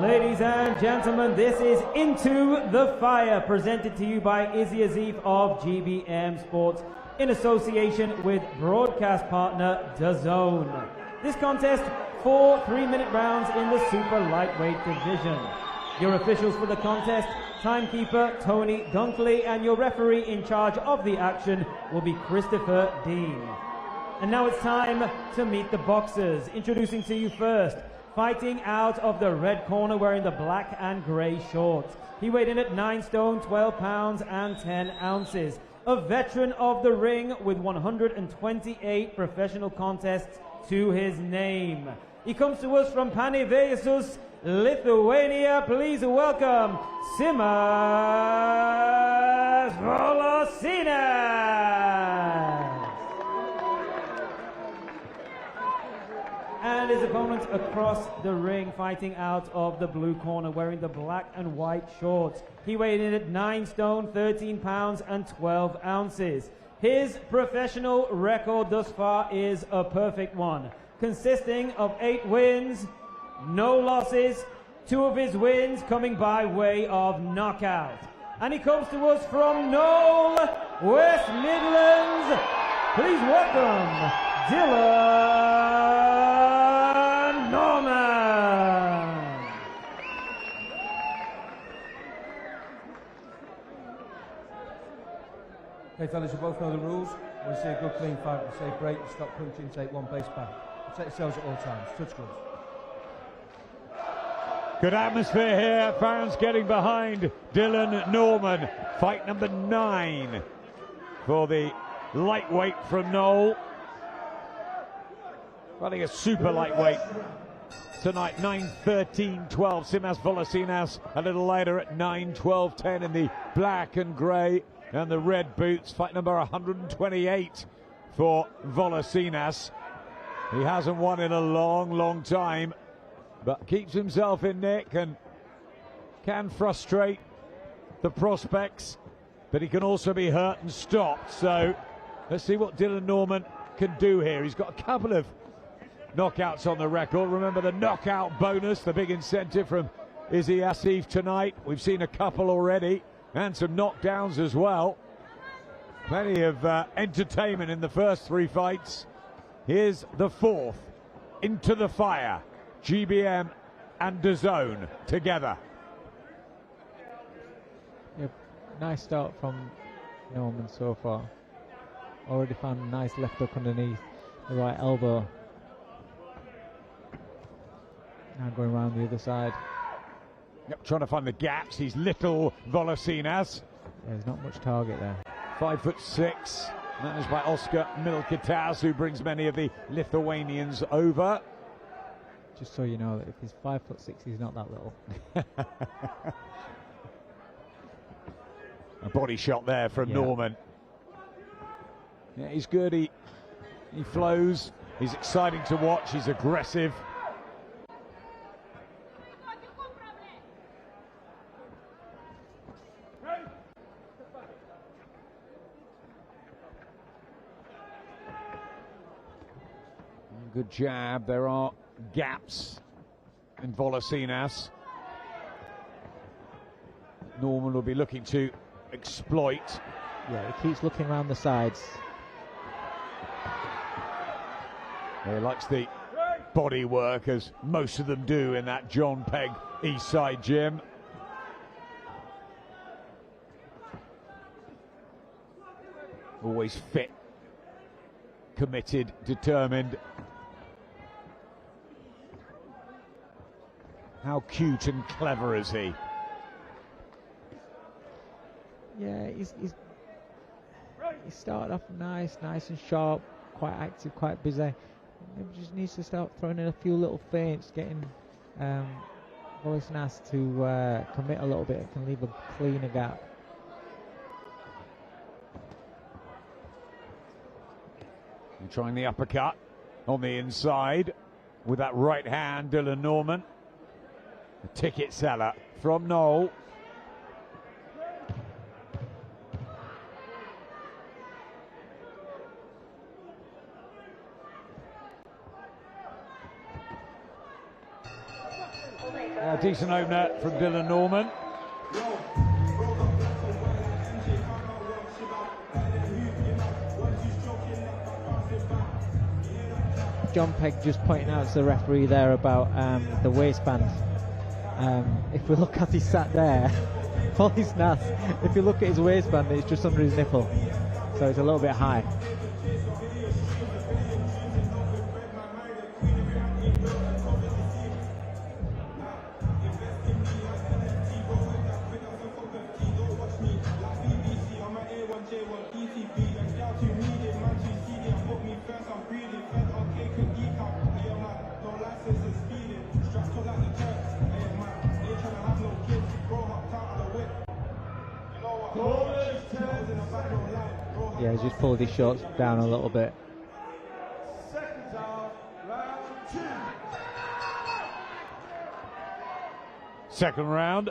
Ladies and gentlemen, this is Into the Fire, presented to you by Izzy Azif of GBM Sports in association with broadcast partner DAZN. This contest, 4 3-minute rounds in the super lightweight division. Your officials for the contest, timekeeper Tony Dunkley, and your referee in charge of the action will be Christopher Dean. And now it's time to meet the boxers. Introducing to you first, fighting out of the red corner wearing the black and grey shorts. He weighed in at 9 stone, 12 pounds and 10 ounces. A veteran of the ring with 128 professional contests to his name. He comes to us from Panevėžys, Lithuania. Please welcome Simas Volosinas. And his opponent across the ring, fighting out of the blue corner wearing the black and white shorts. He weighed in at 9 stone, 13 pounds and 12 ounces. His professional record thus far is a perfect one, consisting of 8 wins, no losses, 2 of his wins coming by way of knockout. And he comes to us from Knoll, West Midlands. Please welcome Dylan Norman. Okay, fellas, you both know the rules. When you see a good clean fight, you say break, you stop punching, take 1 base back. Protect yourselves at all times. Touch gloves. Good atmosphere here, fans getting behind Dylan Norman. Fight number 9 for the lightweight from Knoll. Running a super lightweight tonight, 9:13.12. Simas Volosinas a little later at 9:12.10 in the black and grey and the red boots. Fight number 128 for Volosinas. He hasn't won in a long time, but keeps himself in nick and can frustrate the prospects, but he can also be hurt and stopped. So let's see what Dylan Norman can do here. He's got a couple of knockouts on the record. Remember the knockout bonus, the big incentive from Izzy Azif tonight. We've seen a couple already, and some knockdowns as well. Plenty of entertainment in the first 3 fights. Here's the 4th, Into the Fire, GBM and DAZN together. Yep, nice start from Norman so far. Already found a nice left hook underneath the right elbow. Now going around the other side. Yep, trying to find the gaps. He's little Volosinas. Yeah, there's not much target there. 5'6", managed by Oscar Milkitas, who brings many of the Lithuanians over. Just so you know that if he's 5'6", he's not that little. A body shot there from Norman. Yeah, he's good. He flows. He's exciting to watch. He's aggressive. Good jab. There are gaps in Volosinas. Norman will be looking to exploit. Yeah, he keeps looking around the sides. He likes the body work, as most of them do in that John Pegg Eastside gym. Always fit, committed, determined. How cute and clever is he? Yeah, he's started off nice and sharp, quite active, quite busy. Maybe just needs to start throwing in a few little feints, getting Volosinas to commit a little bit. It can leave a cleaner gap. And trying the uppercut on the inside with that right hand, Dylan Norman. A ticket seller from Noel. A decent opener from Dylan Norman. John Pegg just pointing out to the referee there about the waistband. If we look as he sat there, all his nass, if you look at his waistband, it's just under his nipple. So it's a little bit high. Yeah, he's just pulled his shorts down a little bit. Second round.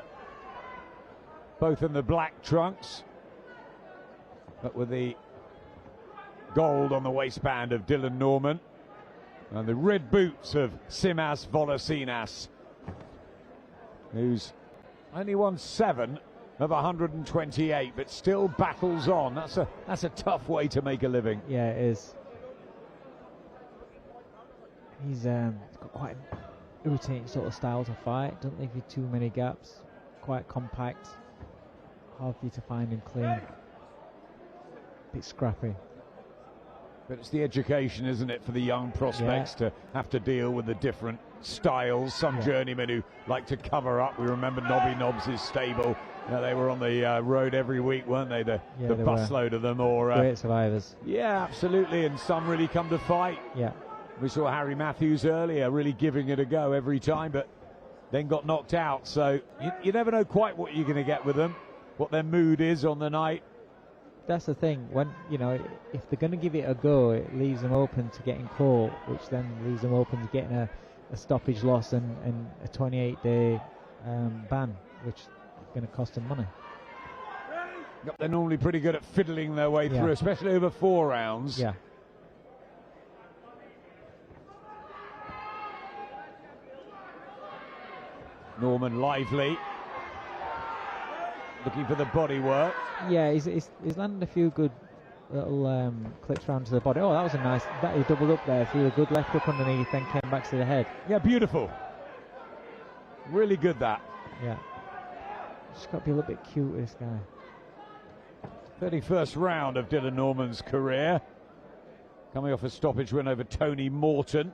Both in the black trunks, but with the gold on the waistband of Dylan Norman and the red boots of Simas Volosinas, who's only won 7 of 128, but still battles on. That's a tough way to make a living. Yeah, it is. He's got quite an irritating sort of style to fight. Doesn't leave you too many gaps. Quite compact. Hard for you to find him clean. Bit scrappy. But it's the education, isn't it, for the young prospects to have to deal with the different styles. Some journeymen who like to cover up. We remember Nobby Nobbs' stable. You know, they were on the road every week, weren't they? The busload of them. Or great survivors. Yeah, absolutely. And some really come to fight. Yeah. We saw Harry Matthews earlier, really giving it a go every time, but then got knocked out. So you never know quite what you're going to get with them, what their mood is on the night. That's the thing. When if they're going to give it a go, it leaves them open to getting caught, which then leaves them open to getting a stoppage loss and a 28-day ban, which is going to cost them money. They're normally pretty good at fiddling their way through, especially over 4 rounds. Yeah. Norman lively, looking for the body work. Yeah, he's landed a few good little clicks round to the body. Oh, that was a nice, that he doubled up there, threw a good left hook underneath, then came back to the head. Yeah, beautiful. Really good, that. Yeah. Just got to be a little bit cute, this guy. 31st round of Dylan Norman's career. Coming off a stoppage win over Tony Morton.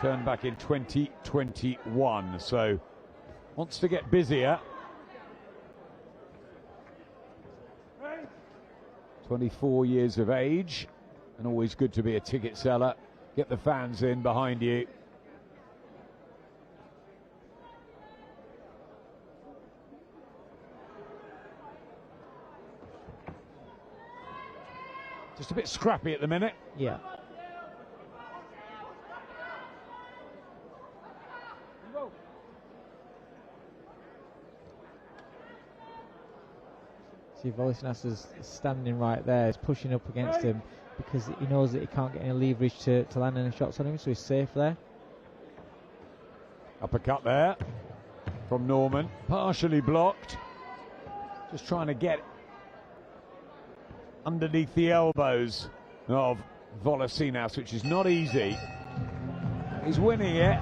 Turned back in 2021, so wants to get busier. 24 years of age, and always good to be a ticket seller. Get the fans in behind you. Just a bit scrappy at the minute. Yeah. See, Volosinas is standing right there. He's pushing up against him because he knows that he can't get any leverage to land any shots on him, so he's safe there. Uppercut there from Norman, partially blocked. Just trying to get underneath the elbows of Volosinas, which is not easy. He's winning it,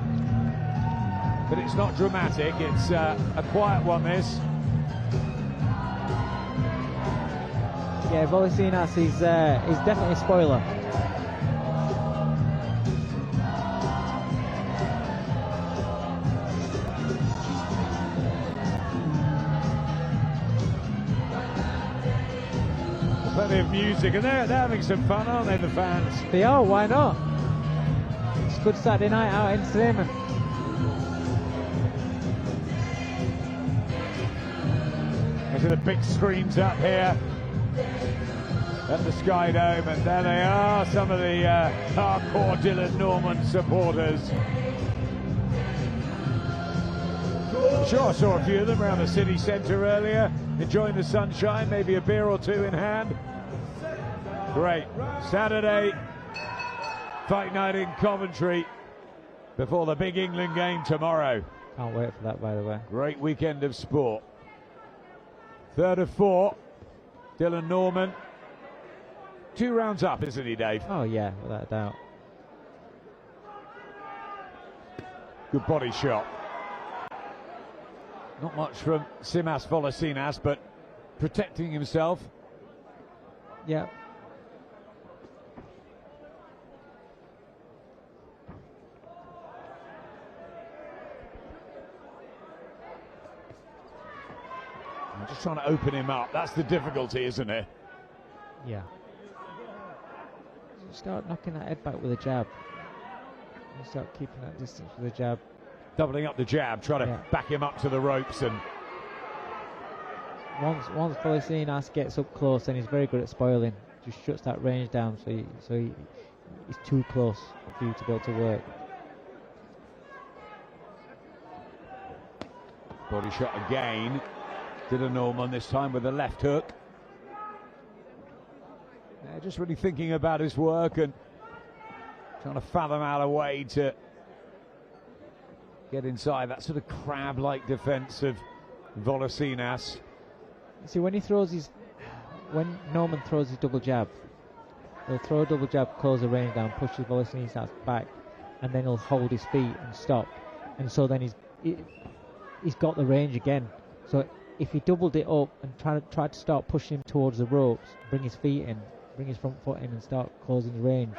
but it's not dramatic. It's a quiet one, this. Yeah, Volosinas is definitely a spoiler. Plenty of music, and they're having some fun, aren't they, the fans? They are, why not? It's a good Saturday night out entertainment. These are the big screens up here. at the Sky Dome, and there they are, some of the hardcore Dylan Norman supporters. I'm sure I saw a few of them around the city centre earlier, enjoying the sunshine, maybe a beer or two in hand. Great. Saturday, fight night in Coventry before the big England game tomorrow. Can't wait for that, by the way. Great weekend of sport. Third of 4, Dylan Norman. 2 rounds up, isn't he, Dave? Oh yeah, without a doubt. Good body shot. Not much from Simas Volosinas, but protecting himself. Yeah. I'm just trying to open him up. That's the difficulty, isn't it? Yeah. You start knocking that head back with a jab. You start keeping that distance with a jab. Doubling up the jab, trying to back him up to the ropes. And once Volosinas gets up close, then he's very good at spoiling. Just shuts that range down, so he's too close for you to be able to work. Body shot again. Dylan Norman this time with a left hook. Just really thinking about his work and trying to fathom out a way to get inside that sort of crab-like defence of Volosinas. See, when Norman throws his double jab, he'll throw a double jab, close the range down, pushes Volosinas back, and then he'll hold his feet and stop. And so then he's got the range again. So if he doubled it up and tried to start pushing him towards the ropes, bring his feet in, bring his front foot in and start closing the range,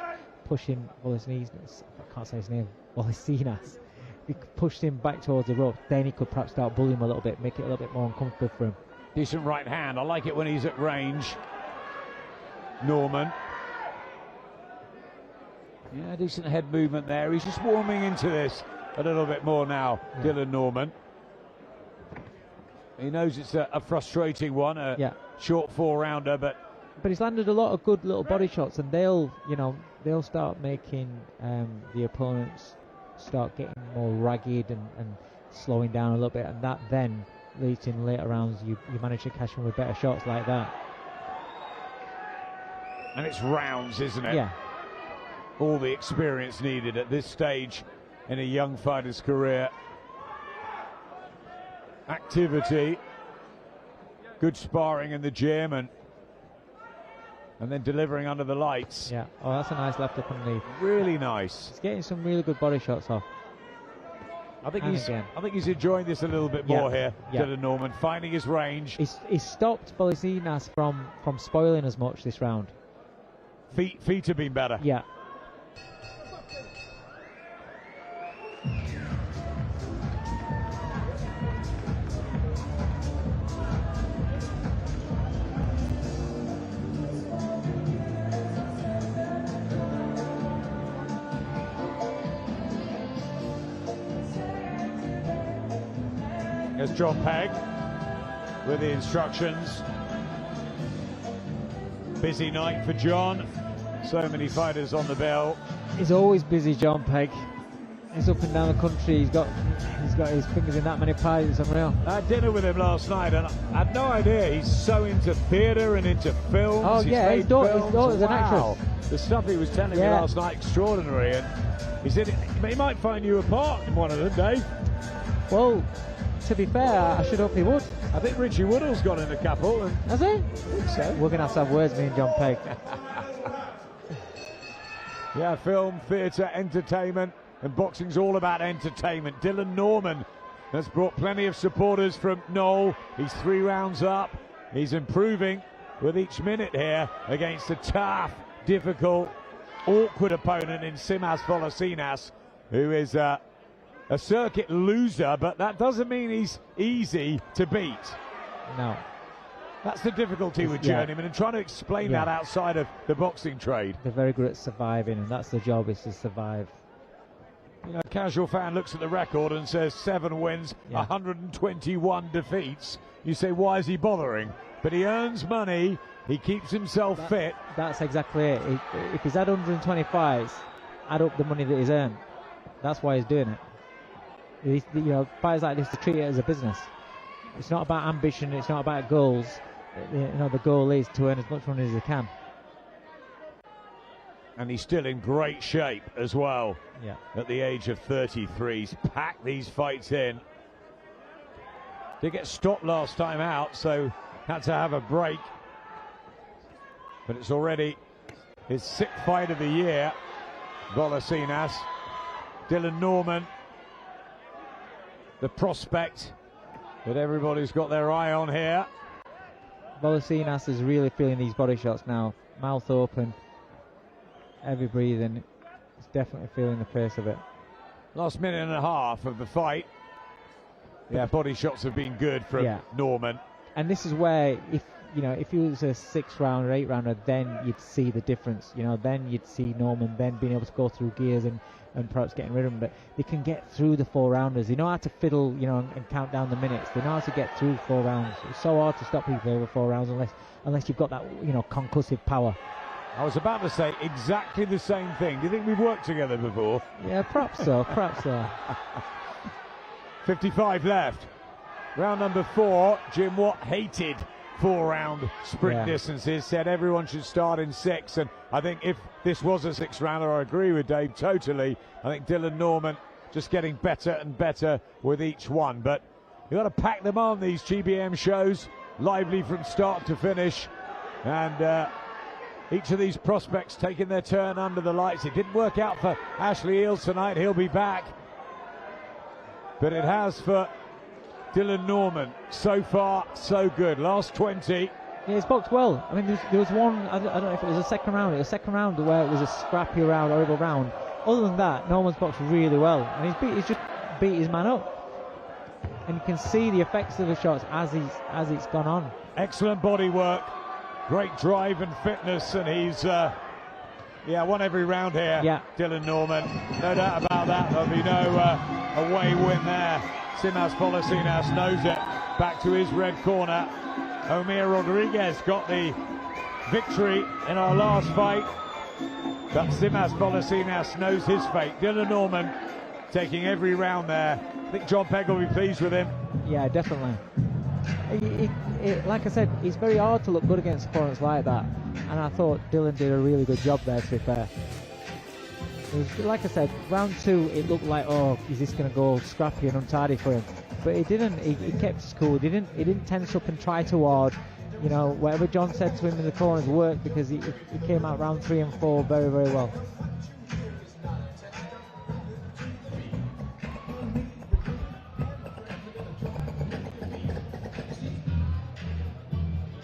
pushing Volosinas, I can't say his name, Volosinas, if he pushed him back towards the ropes, then he could perhaps start bullying him a little bit, make it a little bit more uncomfortable for him. Decent right hand. I like it when he's at range. Norman. Yeah, decent head movement there. He's just warming into this a little bit more now, Dylan Norman. He knows it's a frustrating one, a short 4-rounder, but he's landed a lot of good little body shots, and they'll start making the opponents start getting more ragged and slowing down a little bit, and that then leads in later rounds. You manage to catch them with better shots like that. And it's rounds, isn't it? Yeah. All the experience needed at this stage in a young fighter's career. Activity, good sparring in the gym, and then delivering under the lights. Yeah. Oh, that's a nice left up underneath. Really nice. He's getting some really good body shots off. I think he's enjoying this a little bit more here. Yeah. Dylan Norman finding his range. He's stopped Volosinas from spoiling as much this round. Feet have been better. Yeah. There's John Pegg with the instructions. Busy night for John. So many fighters on the bell. He's always busy, John Pegg. He's up and down the country. He's got his fingers in that many pies. It's unreal. I had dinner with him last night, and I had no idea he's so into theatre and into films. Oh yeah, his daughter's an actress. The stuff he was telling me last night, extraordinary. And he said he might find you a part in one of them, Dave. Well, to be fair, I should hope he would. I think Richie Woodall's got in a couple. Has he? I think so. We're going to have words, me and John Pegg. Yeah, film, theatre, entertainment, and boxing's all about entertainment. Dylan Norman has brought plenty of supporters from Knoll. He's 3 rounds up. He's improving with each minute here against a tough, difficult, awkward opponent in Simas Volosinas, who is a circuit loser, but that doesn't mean he's easy to beat. No. That's the difficulty with journeyman, and trying to explain that outside of the boxing trade. They're very good at surviving, and that's the job, is to survive. You know, a casual fan looks at the record and says 7 wins, 121 defeats. You say, why is he bothering? but he earns money, he keeps himself fit. That's exactly it. If he's had 120 fights, add up the money that he's earned. That's why he's doing it. You know, fights like this, to treat it as a business. It's not about ambition, it's not about goals. You know, the goal is to earn as much money as he can. And he's still in great shape as well. Yeah. At the age of 33, he's packed these fights in. Did get stopped last time out, so had to have a break. But it's already his 6th fight of the year. Bolesinas, Dylan Norman, the prospect that everybody's got their eye on here. Bolesinas is really feeling these body shots now. Mouth open, heavy breathing. He's definitely feeling the pace of it. Last minute and a half of the fight. Yeah, body shots have been good from Norman. And this is where, if he was a 6th round or 8th rounder, then you'd see the difference. You know, then you'd see Norman then being able to go through gears and perhaps getting rid of them. But they can get through the 4 rounders. They know how to fiddle, you know, and count down the minutes. They know how to get through 4 rounds. It's so hard to stop people over 4 rounds unless you've got that, you know, concussive power. I was about to say exactly the same thing. Do you think we've worked together before? Yeah, perhaps so. Perhaps so. 55 left. Round number 4. Jim Watt hated 4-round sprint distances, said everyone should start in 6. And I think if this was a 6th rounder, I agree with Dave totally. I think Dylan Norman just getting better and better with each one. But you've got to pack them on, these GBM shows, lively from start to finish. And each of these prospects taking their turn under the lights. It didn't work out for Ashley Eels tonight. He'll be back. But it has for Dylan Norman. So far, so good. Last 20. Yeah, he's boxed well. I mean, there was one, I don't know if it was a 2nd round. It was a 2nd round where it was a scrappy round, horrible round. Other than that, Norman's boxed really well. And he's just beat his man up. And you can see the effects of the shots as it's gone on. Excellent body work. Great drive and fitness. And he's, won every round here. Yeah. Dylan Norman. No doubt about that. There'll be no away win there. Simas Bolesinas knows it. Back to his red corner. Omir Rodriguez got the victory in our last fight. But Simas Bolesinas knows his fate. Dylan Norman taking every round there. I think John Pegg will be pleased with him. Yeah, definitely. Like I said, it's very hard to look good against opponents like that. And I thought Dylan did a really good job there, to be fair. It was, like I said, round 2, it looked like, oh, is this going to go scrappy and untidy for him? But it didn't. He kept his cool. He didn't tense up and try too hard. You know, whatever John said to him in the corners worked, because he came out round 3 and 4 very, very well.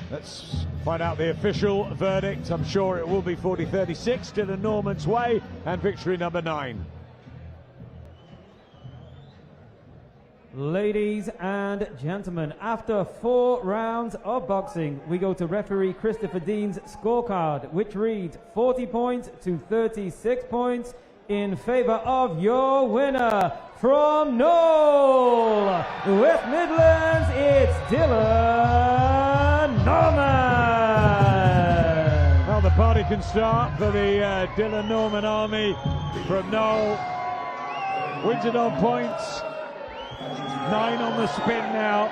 Let's find out the official verdict. I'm sure it will be 40-36, Dylan Norman's way, and victory number 9. Ladies and gentlemen, after 4 rounds of boxing, we go to referee Christopher Dean's scorecard, which reads 40 points to 36 points in favor of your winner from Knoll, West Midlands. It's Dylan Norman. Well, the party can start for the Dylan Norman army from Knoll. Wins it on points. 9 on the spin now.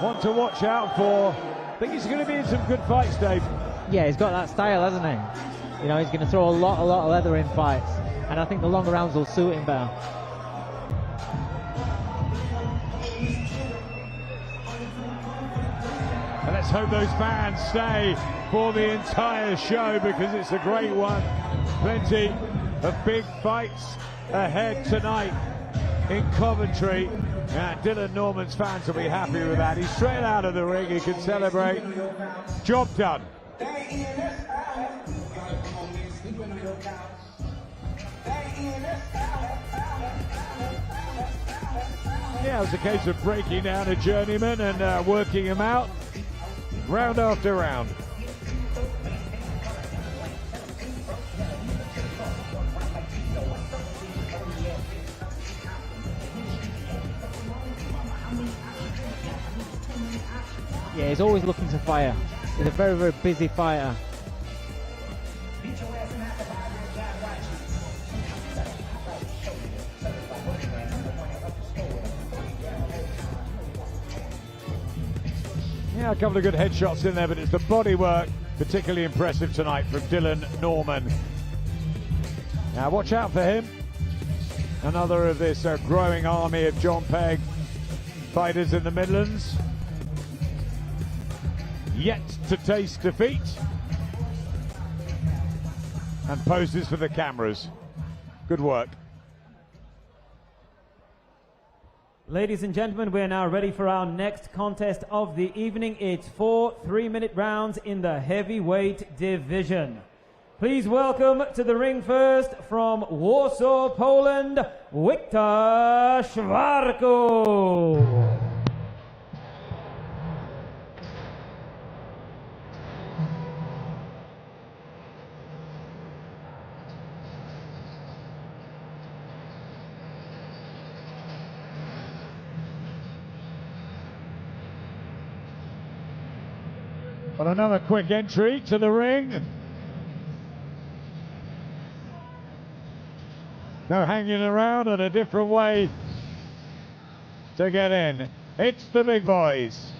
One to watch out for. I think he's going to be in some good fights, Dave. Yeah, he's got that style, hasn't he? You know, he's going to throw a lot of leather in fights. And I think the longer rounds will suit him better. And let's hope those fans stay for the entire show, because it's a great one. Plenty of big fights ahead tonight in Coventry. And Dylan Norman's fans will be happy with that. He's straight out of the ring. He can celebrate. Job done. Yeah, it was a case of breaking down a journeyman and working him out round after round. Yeah, he's always looking to fire. He's a very, very busy fighter. Yeah, a couple of good headshots in there, but it's the body work particularly impressive tonight from Dylan Norman. Now watch out for him. Another of this growing army of John Pegg fighters in the Midlands. Yet to taste defeat. And poses for the cameras. Good work. Ladies and gentlemen, we're now ready for our next contest of the evening. It's 4 3-minute rounds in the heavyweight division. Please welcome to the ring first from Warsaw, Poland, Wiktor Szwarko. But another quick entry to the ring. No hanging around, and a different way to get in. It's the big boys.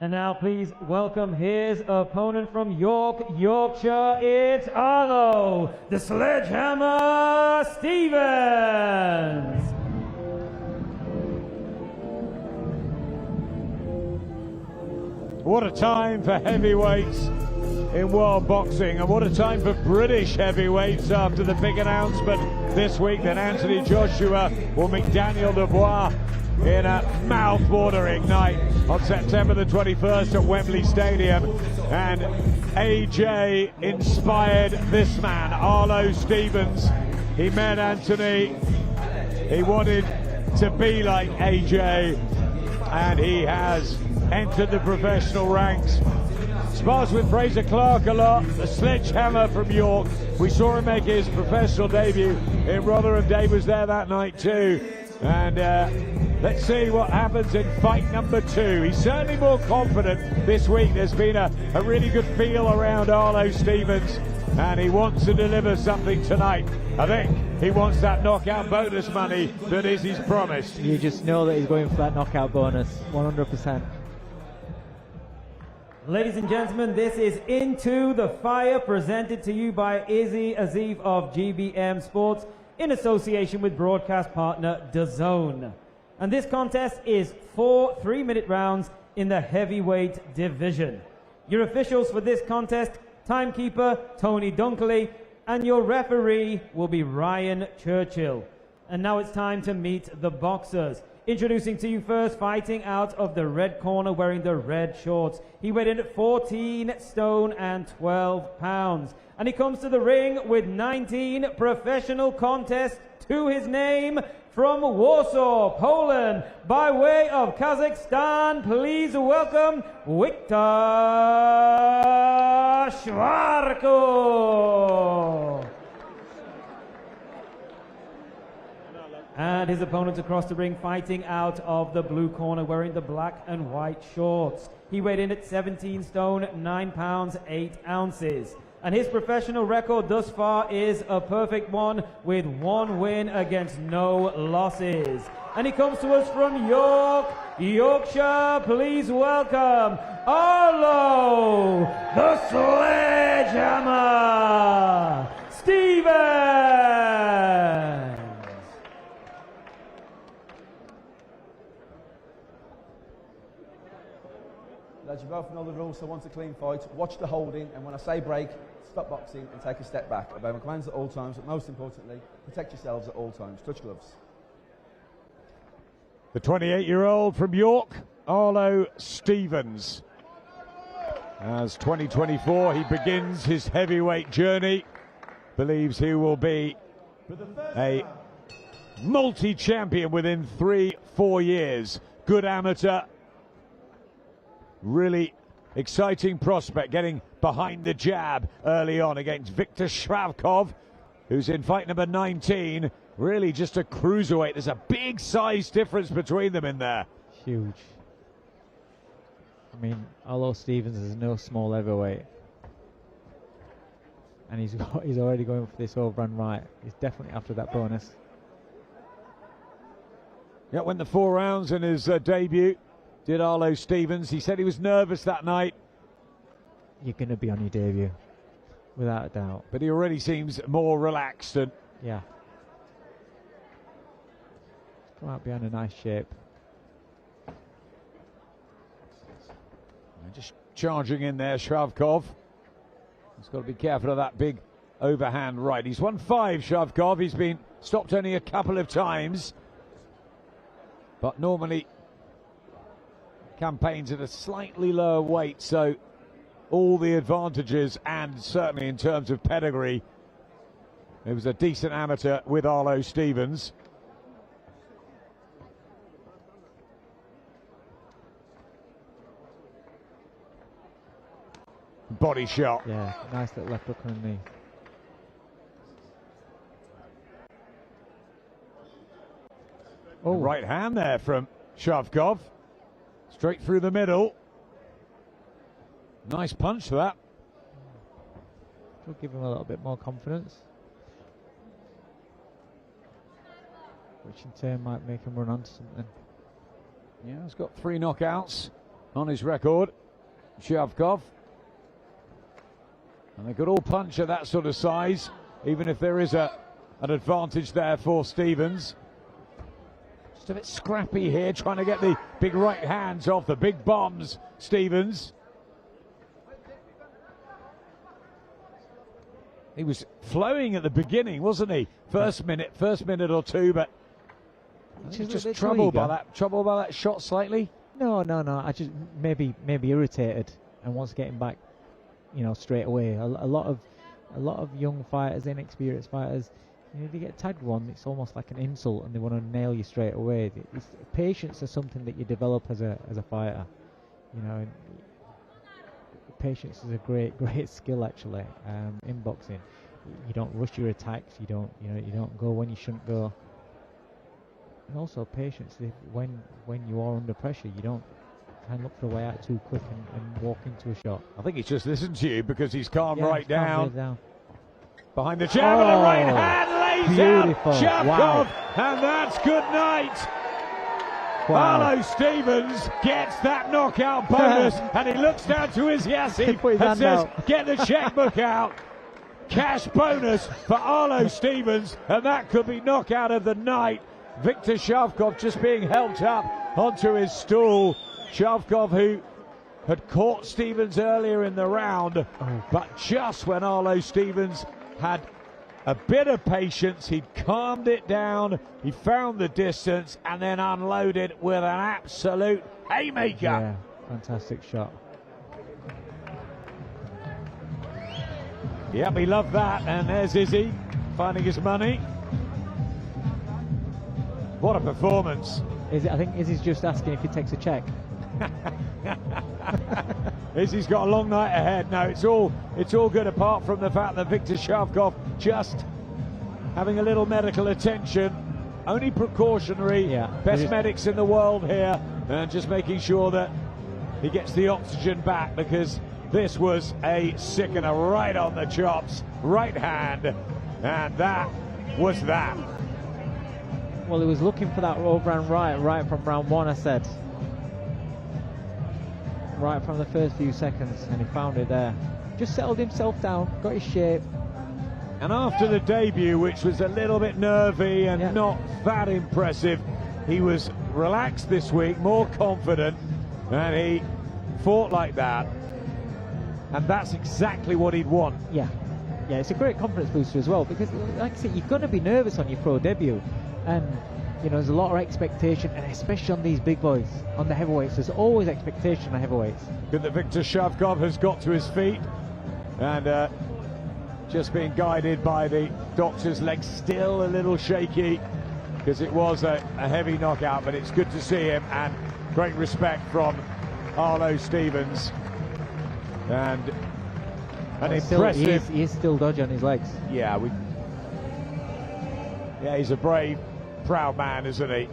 And now please welcome his opponent from York, Yorkshire. It's Arlo, the Sledgehammer Stevens. What a time for heavyweights in world boxing, and what a time for British heavyweights after the big announcement this week that Anthony Joshua will meet Daniel Dubois in a mouth-watering night on September the 21st at Wembley Stadium. And AJ inspired this man, Arlo Stevens. He met Anthony, he wanted to be like AJ, and he has entered the professional ranks. Spars with Fraser Clark a lot, the Sledgehammer from York. We saw him make his professional debut in Rotherham. Dave was there that night too. And let's see what happens in fight number 2. He's certainly more confident this week. There's been a really good feel around Arlo Stevens, and he wants to deliver something tonight. I think he wants that knockout bonus money that Izzy's promised. You just know that he's going for that knockout bonus, 100%. Ladies and gentlemen, this is Into the Fire, presented to you by Izzy Azif of GBM Sports in association with broadcast partner DAZN. And this contest is 4 3-minute rounds in the heavyweight division. Your officials for this contest, timekeeper Tony Dunkley, and your referee will be Ryan Churchill. And now it's time to meet the boxers. Introducing to you first, fighting out of the red corner, wearing the red shorts. He weighed in at 14 stone and 12 pounds. And he comes to the ring with 19 professional contests to his name. From Warsaw, Poland, by way of Kazakhstan, please welcome Wiktor Szwarko. And his opponent across the ring, fighting out of the blue corner, wearing the black and white shorts. He weighed in at 17 stone, 9 pounds, 8 ounces. And his professional record thus far is a perfect one, with 1 win against no losses. And he comes to us from York, Yorkshire. Please welcome Arlo, the Sledgehammer Stevens. As you both know the rules, so want a clean fight, watch the holding, and when I say break, stop boxing and take a step back. Obey my commands at all times, but most importantly, protect yourselves at all times. Touch gloves. The 28-year-old from York, Arlo Stevens. As 2024, he begins his heavyweight journey. Believes he will be a multi-champion within 3-4 years. Good amateur. Really exciting prospect, getting behind the jab early on against Viktor Shravkov, who's in fight number 19. really just a cruiserweight. There's a big size difference between them in there. Huge. I mean, Arlo Stevens is no small heavyweight. And he's already going for this overrun right. He's definitely after that bonus. Yeah, went the 4 rounds in his debut, did Arlo Stevens. He said he was nervous that night. You're going to be on your debut, without a doubt. But he already seems more relaxed. And yeah. Come out behind a nice shape. just charging in there, Shavkov. He's got to be careful of that big overhand right. He's won 5, Shavkov. He's been stopped only a couple of times. But normally campaigns at a slightly lower weight, so all the advantages, and certainly in terms of pedigree, it was a decent amateur with Arlo Stevens. Body shot. Yeah, nice little left hook on the knee. Oh, right hand there from Shavkov. Straight through the middle. Nice punch for that. Will give him a little bit more confidence, which in turn might make him run onto something. Yeah, he's got 3 knockouts on his record, Shavkov. And they could all punch at that sort of size, even if there is an advantage there for Stevens. Just a bit scrappy here, trying to get the big right hands off the big bombs, Stevens. He was flowing at the beginning, wasn't he? First minute or two, but just troubled by that shot slightly. No. I just maybe irritated and wants to get him back, straight away. A lot of young fighters, inexperienced fighters, they get tagged one, it's almost like an insult, and they want to nail you straight away. Patience is something that you develop as a fighter. Patience is a great skill actually in boxing. You don't rush your attacks. You don't go when you shouldn't go. And also patience when you are under pressure. You don't try and look for a way out too quick and walk into a shot. I think he's just listened to you because he's calmed right down. Behind the Oh, jab and a right hand lays beautiful. out Shavkov, Wow. and that's good night. Wow. Arlo Stevens gets that knockout bonus, and he looks down to his Yassi and says, get the checkbook out. Cash bonus for Arlo Stevens, and that could be knockout of the night. Victor Shavkov just being helped up onto his stool. Shavkov, who had caught Stevens earlier in the round, but just when Arlo Stevens had a bit of patience, he calmed it down, he found the distance, and then unloaded with an absolute haymaker. Yeah, fantastic shot. Yep, he loved that, and there's Izzy finding his money. What a performance. I think Izzy's just asking if he takes a check. Izzy's got a long night ahead. No, it's all good, apart from the fact that Victor Shavkov just having a little medical attention, only precautionary. Best medics in the world here, and just making sure that he gets the oxygen back, because this was a sickener right on the chops, right hand, and that was that. Well, he was looking for that overhand right from round 1, I said. Right from the first few seconds, and he found it there. Just settled himself down, got his shape. And after the debut, which was a little bit nervy and not that impressive, he was relaxed this week, more confident, and he fought like that. And that's exactly what he'd want. Yeah, it's a great confidence booster as well, because like I said, you're going to be nervous on your pro debut, and there's a lot of expectation, and especially on these big boys, on the heavyweights. There's always expectation on heavyweights. Good that Victor Shavkov has got to his feet, and just being guided by the doctor's legs, still a little shaky because it was a heavy knockout, but it's good to see him, and great respect from Arlo Stevens, and an impressive. He is still dodgy on his legs. Yeah, Yeah, he's a brave, proud man, isn't he?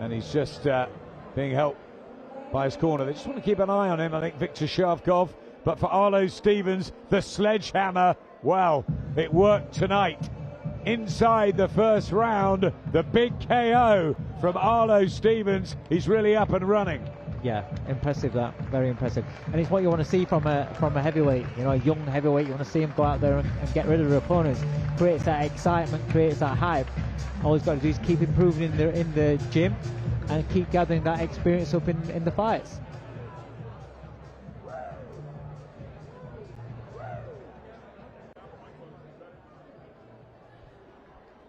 And he's just being helped by his corner. They just want to keep an eye on him, I think, Viktor Shavkov. But for Arlo Stevens, the sledgehammer, well, it worked tonight. Inside the first round, the big KO from Arlo Stevens. He's really up and running. Yeah, impressive that, very impressive. And it's what you want to see from a heavyweight, you know, a young heavyweight. You want to see him go out there and get rid of their opponents. Creates that excitement, creates that hype. All he's got to do is keep improving in the gym and keep gathering that experience up in the fights.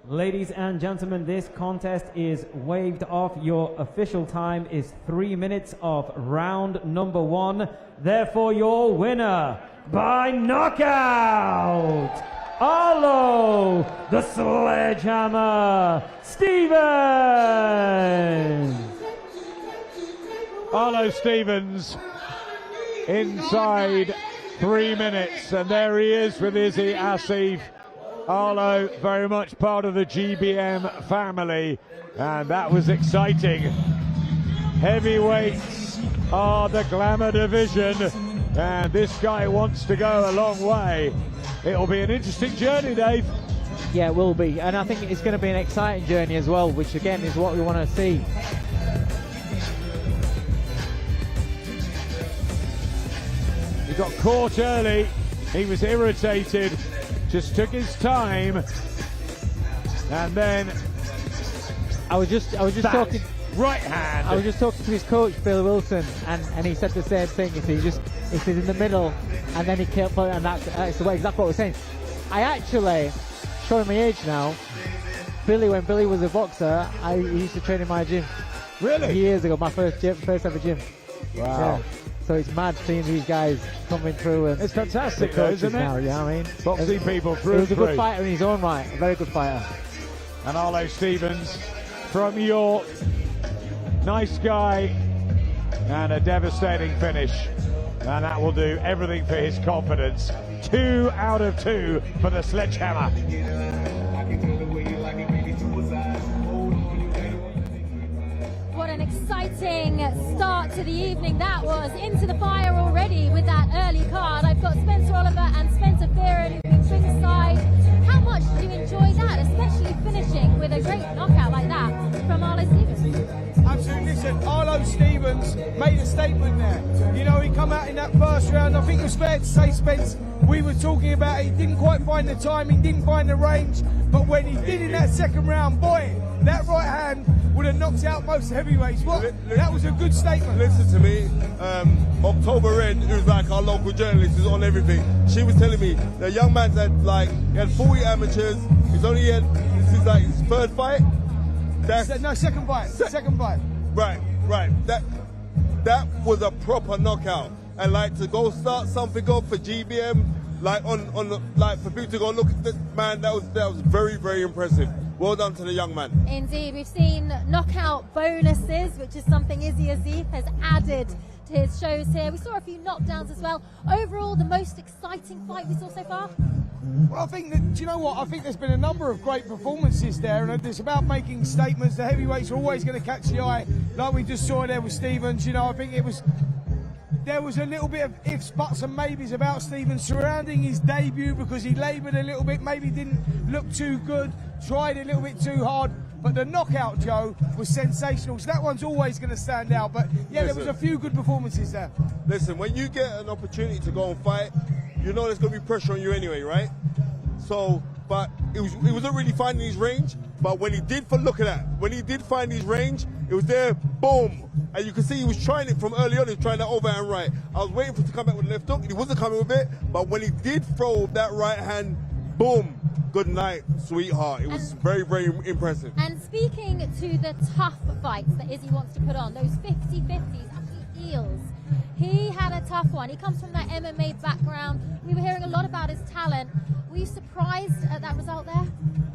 Ladies and gentlemen, this contest is waved off. Your official time is 3 minutes of round number 1. Therefore, your winner by knockout, Arlo the Sledgehammer Stevens. Arlo Stevens inside 3 minutes, and there he is with Izzy Asif. Arlo very much part of the GBM family, and that was exciting. Heavyweights are the glamour division, and this guy wants to go a long way. It'll be an interesting journey, Dave. Yeah, it will be, and I think it's going to be an exciting journey as well, which again is what we want to see. He got caught early, he was irritated, just took his time, and then I was just talking right hand. I was just talking to his coach Bill Wilson, and he said the same thing. He's in the middle, and then he kept pulling, and that's the way exactly what we're saying. I actually, showing my age now, when Billy was a boxer, he used to train in my gym. Really? Years ago, my first ever gym. Wow. Yeah. So it's mad seeing these guys coming through. And it's fantastic, though, isn't it? Now, you know what I mean? Boxing people through. He was a good fighter in his own right, a very good fighter. And Arlo Stevens from York, nice guy, and a devastating finish. And that will do everything for his confidence. 2 out of 2 for the Sledgehammer. What an exciting start to the evening that was. Into the fire already with that early card. I've got Spencer Oliver and Spencer Fearon ringside. How much did you enjoy that, especially finishing with a great knockout like that from Arlo Stevens? Absolutely. Listen, Arlo Stevens made a statement there. You know, he come out in that first round. I think it was fair to say, Spence, we were talking about it. He didn't quite find the timing, didn't find the range. But when he did in that second round, boy, that right hand would have knocked out most heavyweights. That was a good statement. Listen to me. October Red, who's like our local journalist, is on everything. She was telling me the young man's had he had 40 amateurs. This is like his third fight. No, second fight. Second fight. Right. That was a proper knockout. And like to go start something off for GBM, for people to go look at this man, that was very, very impressive. Well done to the young man. Indeed, we've seen knockout bonuses, which is something Izzy Asif has added to his shows here. We saw a few knockdowns as well. Overall, the most exciting fight we saw so far? Well, I think that, do you know what? I think there's been a number of great performances there, and it's about making statements. The heavyweights are always going to catch the eye, like we just saw there with Stevens. You know, I think there was a little bit of ifs, buts and maybes about Stevens surrounding his debut because he laboured a little bit, maybe didn't look too good, tried a little bit too hard, but the knockout, Joe, was sensational. So that one's always going to stand out. But yeah, there was a few good performances there. Listen, when you get an opportunity to go and fight, you know there's going to be pressure on you anyway, right? So, but he wasn't really finding his range. But when he did, when he did find his range, it was there, boom. And you can see he was trying it from early on. He was trying that overhand right. I was waiting for him to come back with the left hook. He wasn't coming with it. But when he did throw that right hand, boom. Good night, sweetheart. It was very, very impressive. And speaking to the tough fights that Izzy wants to put on, those 50-50s, absolute eels, he had a tough one. He comes from that MMA background. We were hearing a lot about his talent. Were you surprised at that result there? Do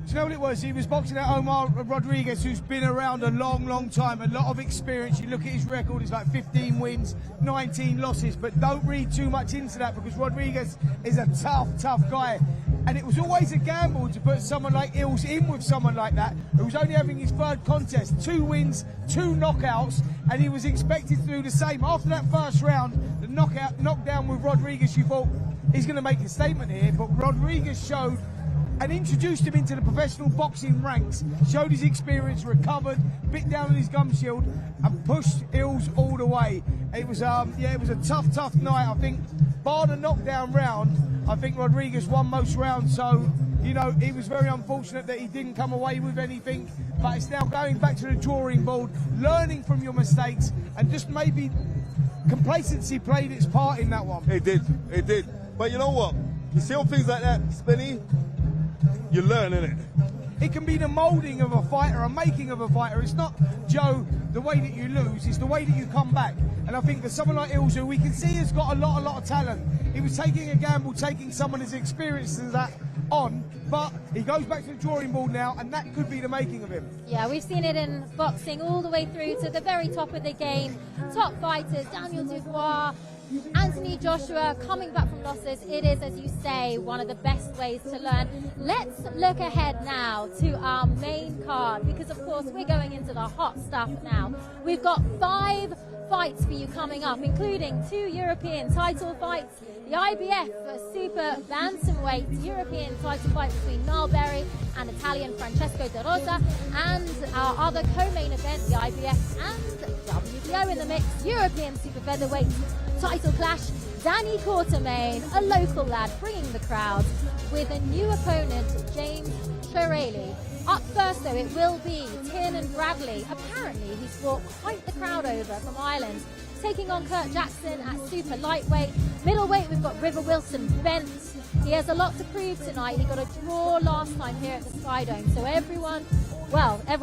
you know what it was? He was boxing at Omar Rodriguez, who's been around a long, long time, a lot of experience. You look at his record, it's like 15 wins, 19 losses, but don't read too much into that because Rodriguez is a tough, tough guy. And it was always a gamble to put someone like Ills in with someone like that, who was only having his third contest, 2 wins, 2 knockouts, and he was expected to do the same. After that first round, the knockdown with Rodriguez, you thought he's going to make a statement here, but Rodriguez showed and introduced him into the professional boxing ranks, showed his experience, recovered, bit down on his gum shield, and pushed Ills all the way. It was, it was a tough night. I think, bar the knockdown round, I think Rodriguez won most rounds, so, you know, it was very unfortunate that he didn't come away with anything, but it's now going back to the drawing board, learning from your mistakes, and just maybe complacency played its part in that one. It did. But you know what? You see all things like that, Spinny, you learn, innit? It can be the moulding of a fighter, a making of a fighter. It's not, Joe, the way that you lose, it's the way that you come back. And I think for someone like Ills, who we can see has got a lot of talent, he was taking a gamble, taking someone as experienced as that on, but he goes back to the drawing board now, and that could be the making of him. Yeah, we've seen it in boxing all the way through to the very top of the game. Top fighters, Daniel Dubois, Anthony Joshua, coming back from losses. It is, as you say, one of the best ways to learn. Let's look ahead now to our main card, because of course we're going into the hot stuff now. We've got 5 fights for you coming up, including 2 European title fights, the IBF Super Bantamweight European title fight between Niall Berry and Italian Francesco De Rosa, and our other co-main event, the IBF and WBO in the mix, European Super Featherweight title clash, Danny Quatermaine, a local lad, bringing the crowd, with a new opponent, James Chereji. Up first, though, it will be Tiernan Bradley. Apparently, he's brought quite the crowd over from Ireland, taking on Kurt Jackson at super lightweight. Middleweight, we've got River Wilson Bent. He has a lot to prove tonight. He got a draw last time here at the Sky Dome, so everyone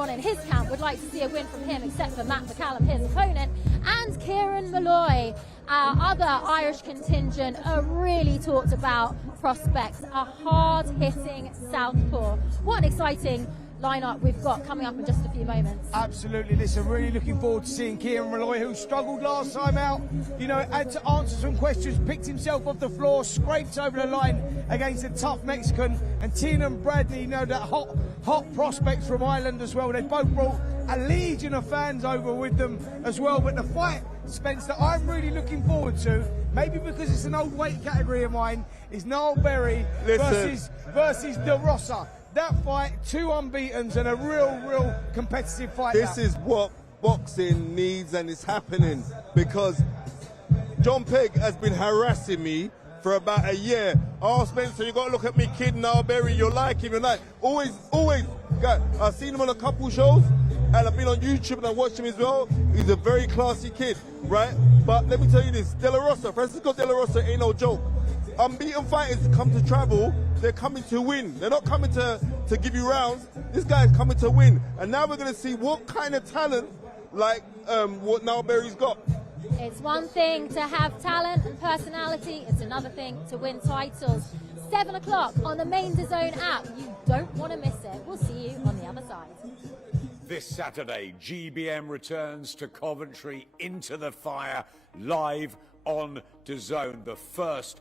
in his camp would like to see a win from him, except for Matt McCallum, his opponent. And Kieran Malloy, our other Irish contingent, a really talked about prospect, a hard-hitting southpaw. What an exciting lineup we've got coming up in just a few moments. Absolutely. Listen, really looking forward to seeing Kieran Malloy, who struggled last time out, you know, had to answer some questions, picked himself off the floor, scraped over the line against a tough Mexican, and Tiernan Bradley, you know, that hot prospects from Ireland as well. They both brought a legion of fans over with them as well. But the fight, Spence, that I'm really looking forward to, maybe because it's an old weight category of mine, is Niall Berry versus De Rosa. That fight, 2 unbeatens and a real competitive fight. This is what boxing needs, and it's happening, because John Pegg has been harassing me for about a year. Oh, Spencer, you got to look at me, kid, Niall Berry. You like him, you like. Always. God, I've seen him on a couple shows, and I've been on YouTube and I watched him as well. He's a very classy kid, right? But let me tell you this, De La Rosa, Francisco De La Rosa ain't no joke. Unbeaten fighters come to travel, they're coming to win. They're not coming to give you rounds. This guy's coming to win. And now we're going to see what kind of talent, like what Niall Berry's got. It's one thing to have talent and personality, it's another thing to win titles. 7 o'clock on the main DAZN app. You don't want to miss it. We'll see you on the other side. This Saturday, GBM returns to Coventry, Into the Fire, live on DAZN, the first